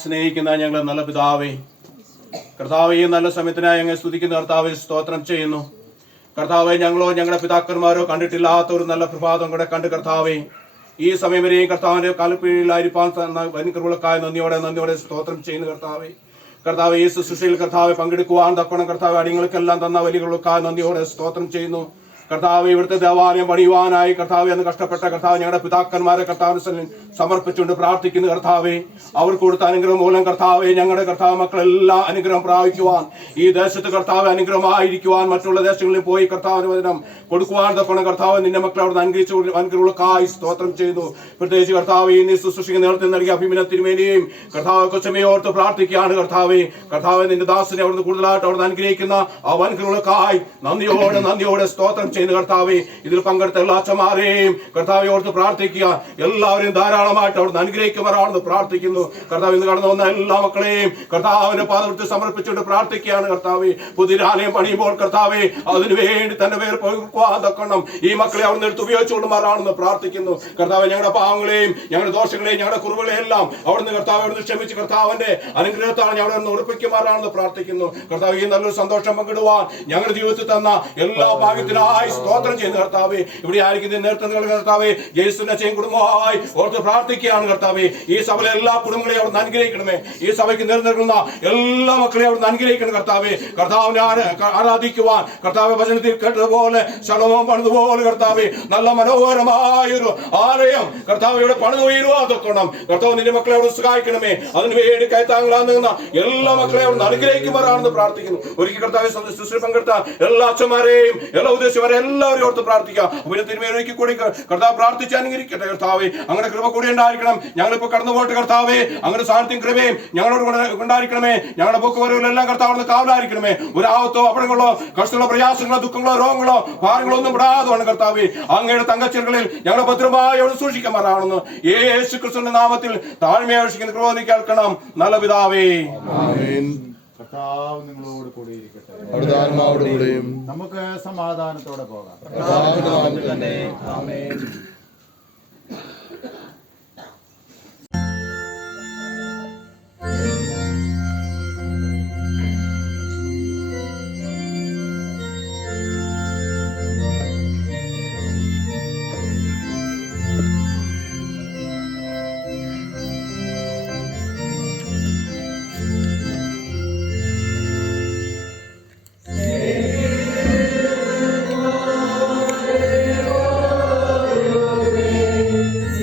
സ്നേഹിക്കുന്ന ഞങ്ങളെ നല്ല പിതാവേ, കർത്താവേ, ഈ നല്ല സമയത്തിനായി ഞങ്ങൾ സ്തുതിക്കുന്ന കർത്താവെ സ്തോത്രം ചെയ്യുന്നു. കർത്താവെ, ഞങ്ങളോ ഞങ്ങളുടെ പിതാക്കന്മാരോ കണ്ടിട്ടില്ലാത്ത ഒരു നല്ല പ്രഭാതം കൂടെ കണ്ട് കർത്താവെ, ഈ സമയം വരെയും കർത്താവിന്റെ കാലപ്പീഴിലായിരിക്കാൻ വൻകൃപകൾക്കായി നന്ദിയോടെ സ്തോത്രം ചെയ്യുന്നു. കർത്താവെ, ഈ ശുശ്രൂഷയിൽ കർത്താവെ പങ്കെടുക്കുവാൻ തക്കണം കർത്താവ് അടിങ്ങൾക്കെല്ലാം തന്ന വലിയകൾക്കായി നന്ദിയോടെ സ്തോത്രം ചെയ്യുന്നു. കർത്താവ്, ഇവിടുത്തെ ദേവാലയം പണിയുവാനായി കർത്താവ് എന്ന് കഷ്ടപ്പെട്ട കർത്താവ് ഞങ്ങളുടെ പിതാക്കന്മാരെ കർത്താവിന് സമർപ്പിച്ചുകൊണ്ട് പ്രാർത്ഥിക്കുന്നു. കർത്താവെ, അവർക്ക് കൊടുത്ത അനുഗ്രഹം മൂലം കർത്താവെ ഞങ്ങളുടെ കർത്താവ് മക്കളെല്ലാം അനുഗ്രഹം പ്രാപിക്കുവാൻ, ഈ ദേശത്ത് കർത്താവ് അനുഗ്രഹമായിരിക്കുവാൻ, മറ്റുള്ള ദേശങ്ങളിൽ പോയി കർത്താവിന് വചനം കൊടുക്കുവാൻ തക്കണം കർത്താവ് നിന്റെ മക്കളെ അവിടെ അനുഗ്രഹിച്ചു അനുഗ്രഹങ്ങൾക്കായി സ്തോത്രം ചെയ്യുന്നു. പ്രത്യേകിച്ച് കർത്താവ് ഈ ശുശ്രൂഷയ്ക്ക് നേതൃത്വം നൽകിയ അഭിമന തിരുമേനിയും കർത്താവ് കൊച്ചമയോർത്ത് പ്രാർത്ഥിക്കുകയാണ്. കർത്താവ് നിന്റെ ദാസനെ അവിടുന്ന് കൂടുതലായിട്ട് അവിടുന്ന് അനുഗ്രഹിക്കുന്ന ആ അനുഗ്രഹങ്ങൾക്കായി നന്ദിയോടെ സ്തോത്രം ചെയ്യുന്നു. കർത്താവെ, ഇതിൽ പങ്കെടുത്ത എല്ലാ അച്ഛന്മാരെയും കർത്താവെ ഓർത്ത് പ്രാർത്ഥിക്കുക, എല്ലാവരെയും ധാരാളമായിട്ട് അവിടുന്ന് അനുഗ്രഹിക്കുമാറാണെന്ന് പ്രാർത്ഥിക്കുന്നു. കർത്താവ്, ഇന്ന് കടന്നു വന്ന എല്ലാ മക്കളെയും കർത്താവിന്റെ പാദത്തിൽ സമർപ്പിച്ചുകൊണ്ട് പ്രാർത്ഥിക്കുകയാണ്. കർത്താവെ, പുതിയൊരാലയം പണിയുമ്പോൾ കർത്താവെ അതിനു വേണ്ടി തന്റെ പേര് പകർക്കണം ഈ മക്കളെ അവിടുന്ന് എടുത്ത് ഉപയോഗിച്ചുകൊള്ളുമാറാണെന്ന് പ്രാർത്ഥിക്കുന്നു. കർത്താവ്, ഞങ്ങളുടെ പാവങ്ങളെയും ഞങ്ങളുടെ ദോഷങ്ങളെയും ഞങ്ങളുടെ കുറവുകളെയും എല്ലാം അവിടുന്ന് കർത്താവ് അവിടുന്ന് ക്ഷമിച്ച് കർത്താവിന്റെ അനുഗ്രഹത്താണ് ഞങ്ങളെ ഒന്ന് ഉറപ്പിക്കുമാറാണെന്ന് പ്രാർത്ഥിക്കുന്നു. കർത്താവ്, ഈ നല്ലൊരു സന്തോഷം പങ്കിടുവാൻ ഞങ്ങളുടെ ജീവിതത്തിൽ തന്ന എല്ലാ ഭാഗ്യത്തിനായി സ്തോത്രം ചെയ്യുന്ന കർത്താവെ, ഇവിടെ ആയിരിക്കുന്ന നേതൃത്വം കർത്താവെ യേശുവിന്റെ ചെയ്യും കുടുംബമായി ഓർത്ത് പ്രാർത്ഥിക്കുകയാണ്. കർത്താവെ, ഈ സഭയിലെ എല്ലാ കുടുംബങ്ങളെയും അവിടുന്ന് അനുഗ്രഹിക്കണമേ. ഈ സഭയ്ക്ക് നിലനിൽക്കുന്ന എല്ലാ മക്കളെയും അവിടുന്ന് അനുഗ്രഹിക്കണം. കർത്താവിനെ ആരാധിക്കുവാൻ കർത്താവ് വചനത്തിൽ കേട്ടതുപോലെ ശലോമോൻ പണിതുപോലെ കർത്താവെ നല്ല മനോഹരമായൊരു ആലയം കർത്താവ് ഇവിടെ പണിതു ഉയരുവാൻ തൊക്കണം. കർത്താവ് നിന്റെ മക്കളെ അവിടെ സഹായിക്കണമേ. അതിന് വേണ്ടി കൈത്താങ്ങളാകുന്ന എല്ലാ മക്കളെയും അവിടുന്ന് അനുഗ്രഹിക്കുമാറാണെന്ന് പ്രാർത്ഥിക്കുന്നു. ഒരിക്കൽ കർത്താവ് ശുശ്രൂഷ പങ്കെടുത്ത എല്ലാ അച്ഛന്മാരെയും എല്ലാ ഉദ്ദേശിച്ചവരെ എല്ലാവരും ഓർത്ത് പ്രാർത്ഥിക്കുക. പിന്നെ തിരുമേനിക്ക് കൂടി കർത്താവ് പ്രാർത്ഥിച്ച് അനുഗ്രഹിക്കട്ടെ. കർത്താവെ, അങ്ങനെ കൃപ കൂടി ഉണ്ടായിരിക്കണം. ഞങ്ങളിപ്പോ കടന്നു പോയിട്ട് കർത്താവെ അങ്ങനെ സാന്നിധ്യം കൃപയും ഞങ്ങളോട് ഉണ്ടായിരിക്കണമേ. ഞങ്ങളുടെ പോക്കുവരവുകളെല്ലാം കർത്താവിന് കാവലായിരിക്കണമേ. ഒരു ആവത്തോ അപകടങ്ങളോ കഷ്ടങ്ങളോ പ്രയാസങ്ങളോ ദുഃഖങ്ങളോ രോഗങ്ങളോ ഭാരങ്ങളോ ഒന്നും വിടാതെ വേണം കർത്താവെ അങ്ങയുടെ തങ്കച്ചിറകളിൽ ഞങ്ങളെ ഭദ്രമായി അവിടെ സൂക്ഷിക്കുമാറാണെന്ന് യേശു ക്രിസ്തുവിന്റെ നാമത്തിൽ താഴ്മയാവശ്യിക്കുന്ന കൃപ കേൾക്കണം നല്ല പിതാവേ. കർത്താവ് നിങ്ങളോട് കൂടിയിരിക്കട്ടെ. നമുക്ക് സമാധാനത്തോടെ പോകാം. See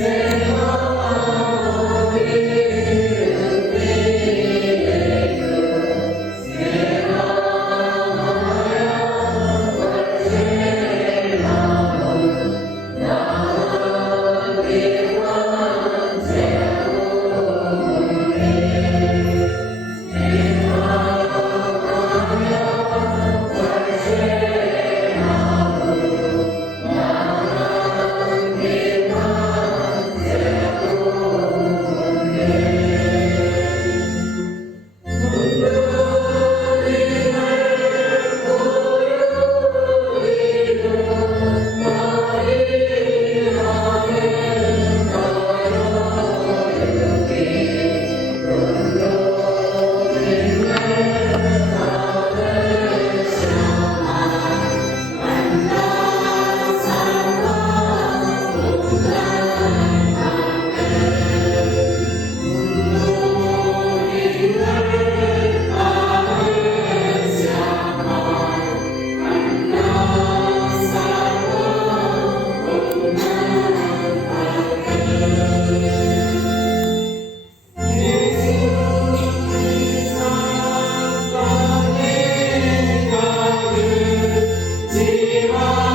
ദേവാ